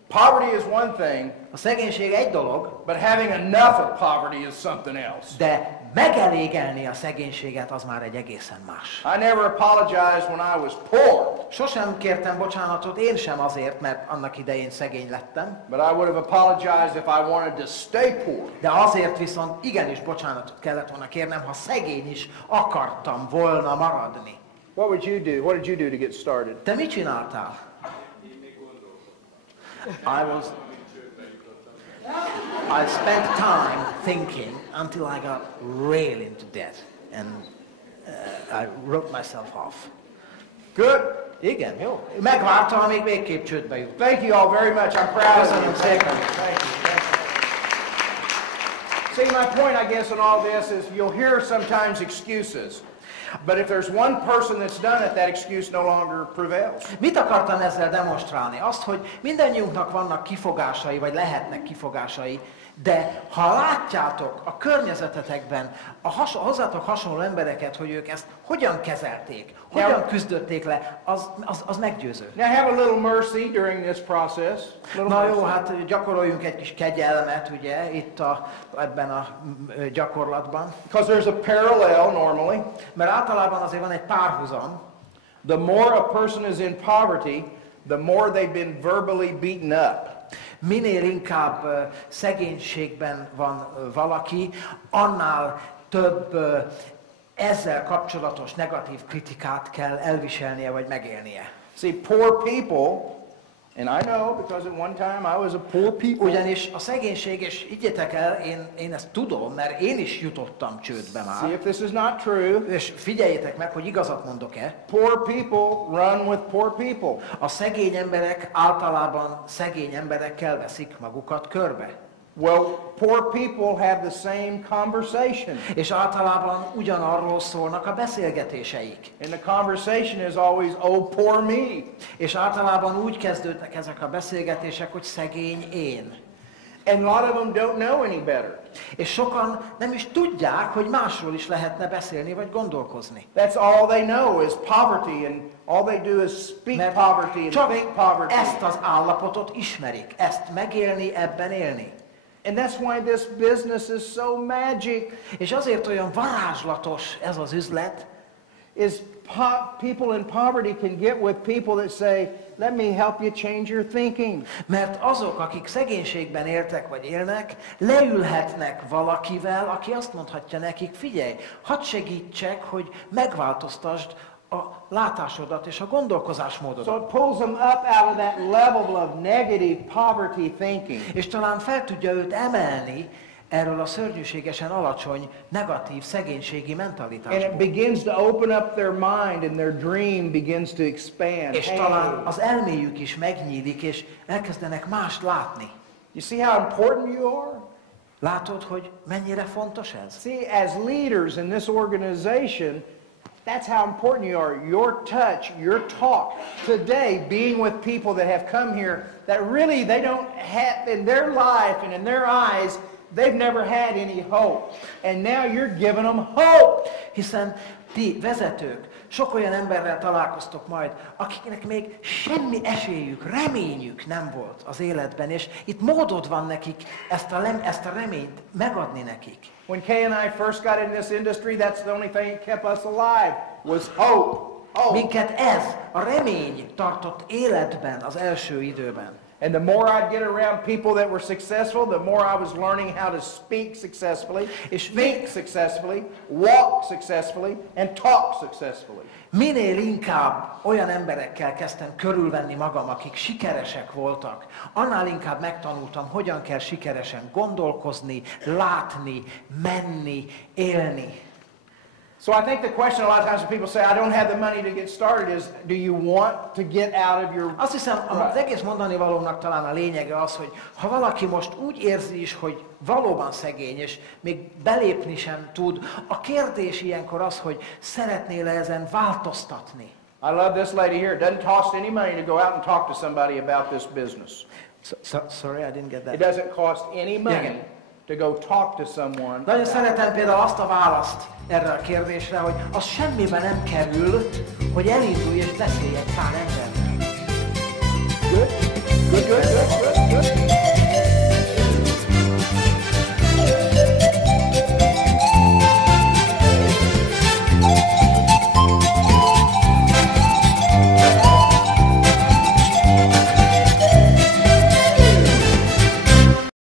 Poverty is one thing. A szegénység egy dolog. But having enough of poverty is something else. De megelégelni a szegénységet az már egy egészen más. I never apologized when I was poor. Sosem kértem bocsánatot én sem azért, mert annak idején szegény lettem. But I would have apologized if I wanted to stay poor. De azért viszont igenis bocsánatot kellett volna kérnem, ha szegény is akartam volna maradni. What would you do? What did you do to get started? Te mit csináltál? I spent time thinking until I got really into debt and I wrote myself off. Good. Igen, jó. Megvártam, amíg végképp csődbe jut. Thank you all very much. I'm proud of you. Köszönöm szépen. Thank you. See, my point, I guess, in all this is you'll hear sometimes excuses. But if there's one person that's done it, that excuse no longer prevails. Mit akartam ezzel demonstrálni? Azt, hogy mindannyiunknak vannak kifogásai, vagy lehetnek kifogásai, de ha látjátok a környezetetekben a hozzátok hasonló embereket, hogy ők ezt hogyan kezelték, hogyan küzdötték le, az meggyőző. Now have a little mercy during this process. Na jó, hát gyakoroljunk egy kis kegyelmet, ugye, itt ebben a gyakorlatban. Because there's a parallel normally. Mert általában azért van egy párhuzam. The more a person is in poverty, the more they've been verbally beaten up. Minél inkább szegénységben van valaki, annál több ezzel kapcsolatos negatív kritikát kell elviselnie vagy megélnie. See, poor people, and I know because at one time I was a poor people. Ugyanis a szegénység, és higgyétek el, én ezt tudom, mert én is jutottam csődbe már. See if this is not true. És figyeljétek meg, hogy igazat mondok-e. Poor people run with poor people. A szegény emberek általában szegény emberekkel veszik magukat körbe. Well, poor people have the same conversation. És általában ugyanarról szólnak a beszélgetéseik. And the conversation is always, oh, poor me. És általában úgy kezdődnek ezek a beszélgetések, hogy szegény én. And a lot of them don't know any better. És sokan nem is tudják, hogy másról is lehetne beszélni vagy gondolkozni. That's all they know is poverty, and all they do is speak poverty and think poverty. Ezt az állapotot ismerik, ezt megélni, ebben élni. And that's why this business is so magic. És azért olyan varázslatos ez az üzlet, is people in poverty can get with people that say, let me help you change your thinking. Mert azok, akik szegénységben éltek vagy élnek, leülhetnek valakivel, aki azt mondhatja nekik, figyelj, hadd segítsek, hogy megváltoztasd a látásodat és a gondolkozásmódodat. So it pulls them up out of that level of negative poverty thinking. És talán fel tudja őt emelni erről a szörnyűségesen alacsony, negatív, szegénységi mentalitásból. And it begins to open up their mind and their dream begins to expand. És talán az elméjük is megnyílik, és elkezdenek mást látni. You see how important you are? Látod, hogy mennyire fontos ez? See, as leaders in this organization, that's how important you are. Your touch, your talk. Today, being with people that have come here that really they don't have, in their life and in their eyes, they've never had any hope. And now you're giving them hope. Hiszen ti vezetők, sok olyan emberrel találkoztok majd, akiknek még semmi esélyük, reményük nem volt az életben, és itt módod van nekik ezt a reményt megadni nekik. When Kay and I first got in this industry, that's the only thing that kept us alive, was hope. Minket ez, a remény tartott életben az első időben. And the more I'd get around people that were successful, the more I was learning how to speak successfully, think successfully, walk successfully, and talk successfully. Minél inkább olyan emberekkel kezdtem körülvenni magam, akik sikeresek voltak, annál inkább megtanultam, hogyan kell sikeresen gondolkozni, látni, menni, élni. So I think the question a lot of times when people say, I don't have the money to get started is, do you want to get out of your... Azt hiszem, az egész mondani valónak talán a lényege az, hogy ha valaki most úgy érzi is, hogy valóban szegény, és még belépni sem tud, a kérdés ilyenkor az, hogy szeretnél-e ezen változtatni. I love this lady here. It doesn't cost any money to go out and talk to somebody about this business. Sorry, I didn't get that. It doesn't cost any money to go talk to someone. Nagyon szeretem például azt a választ erre a kérdésre, hogy az semmiben nem kerül, hogy elindulj és beszélj egy pár emberrel. Good? Good, good.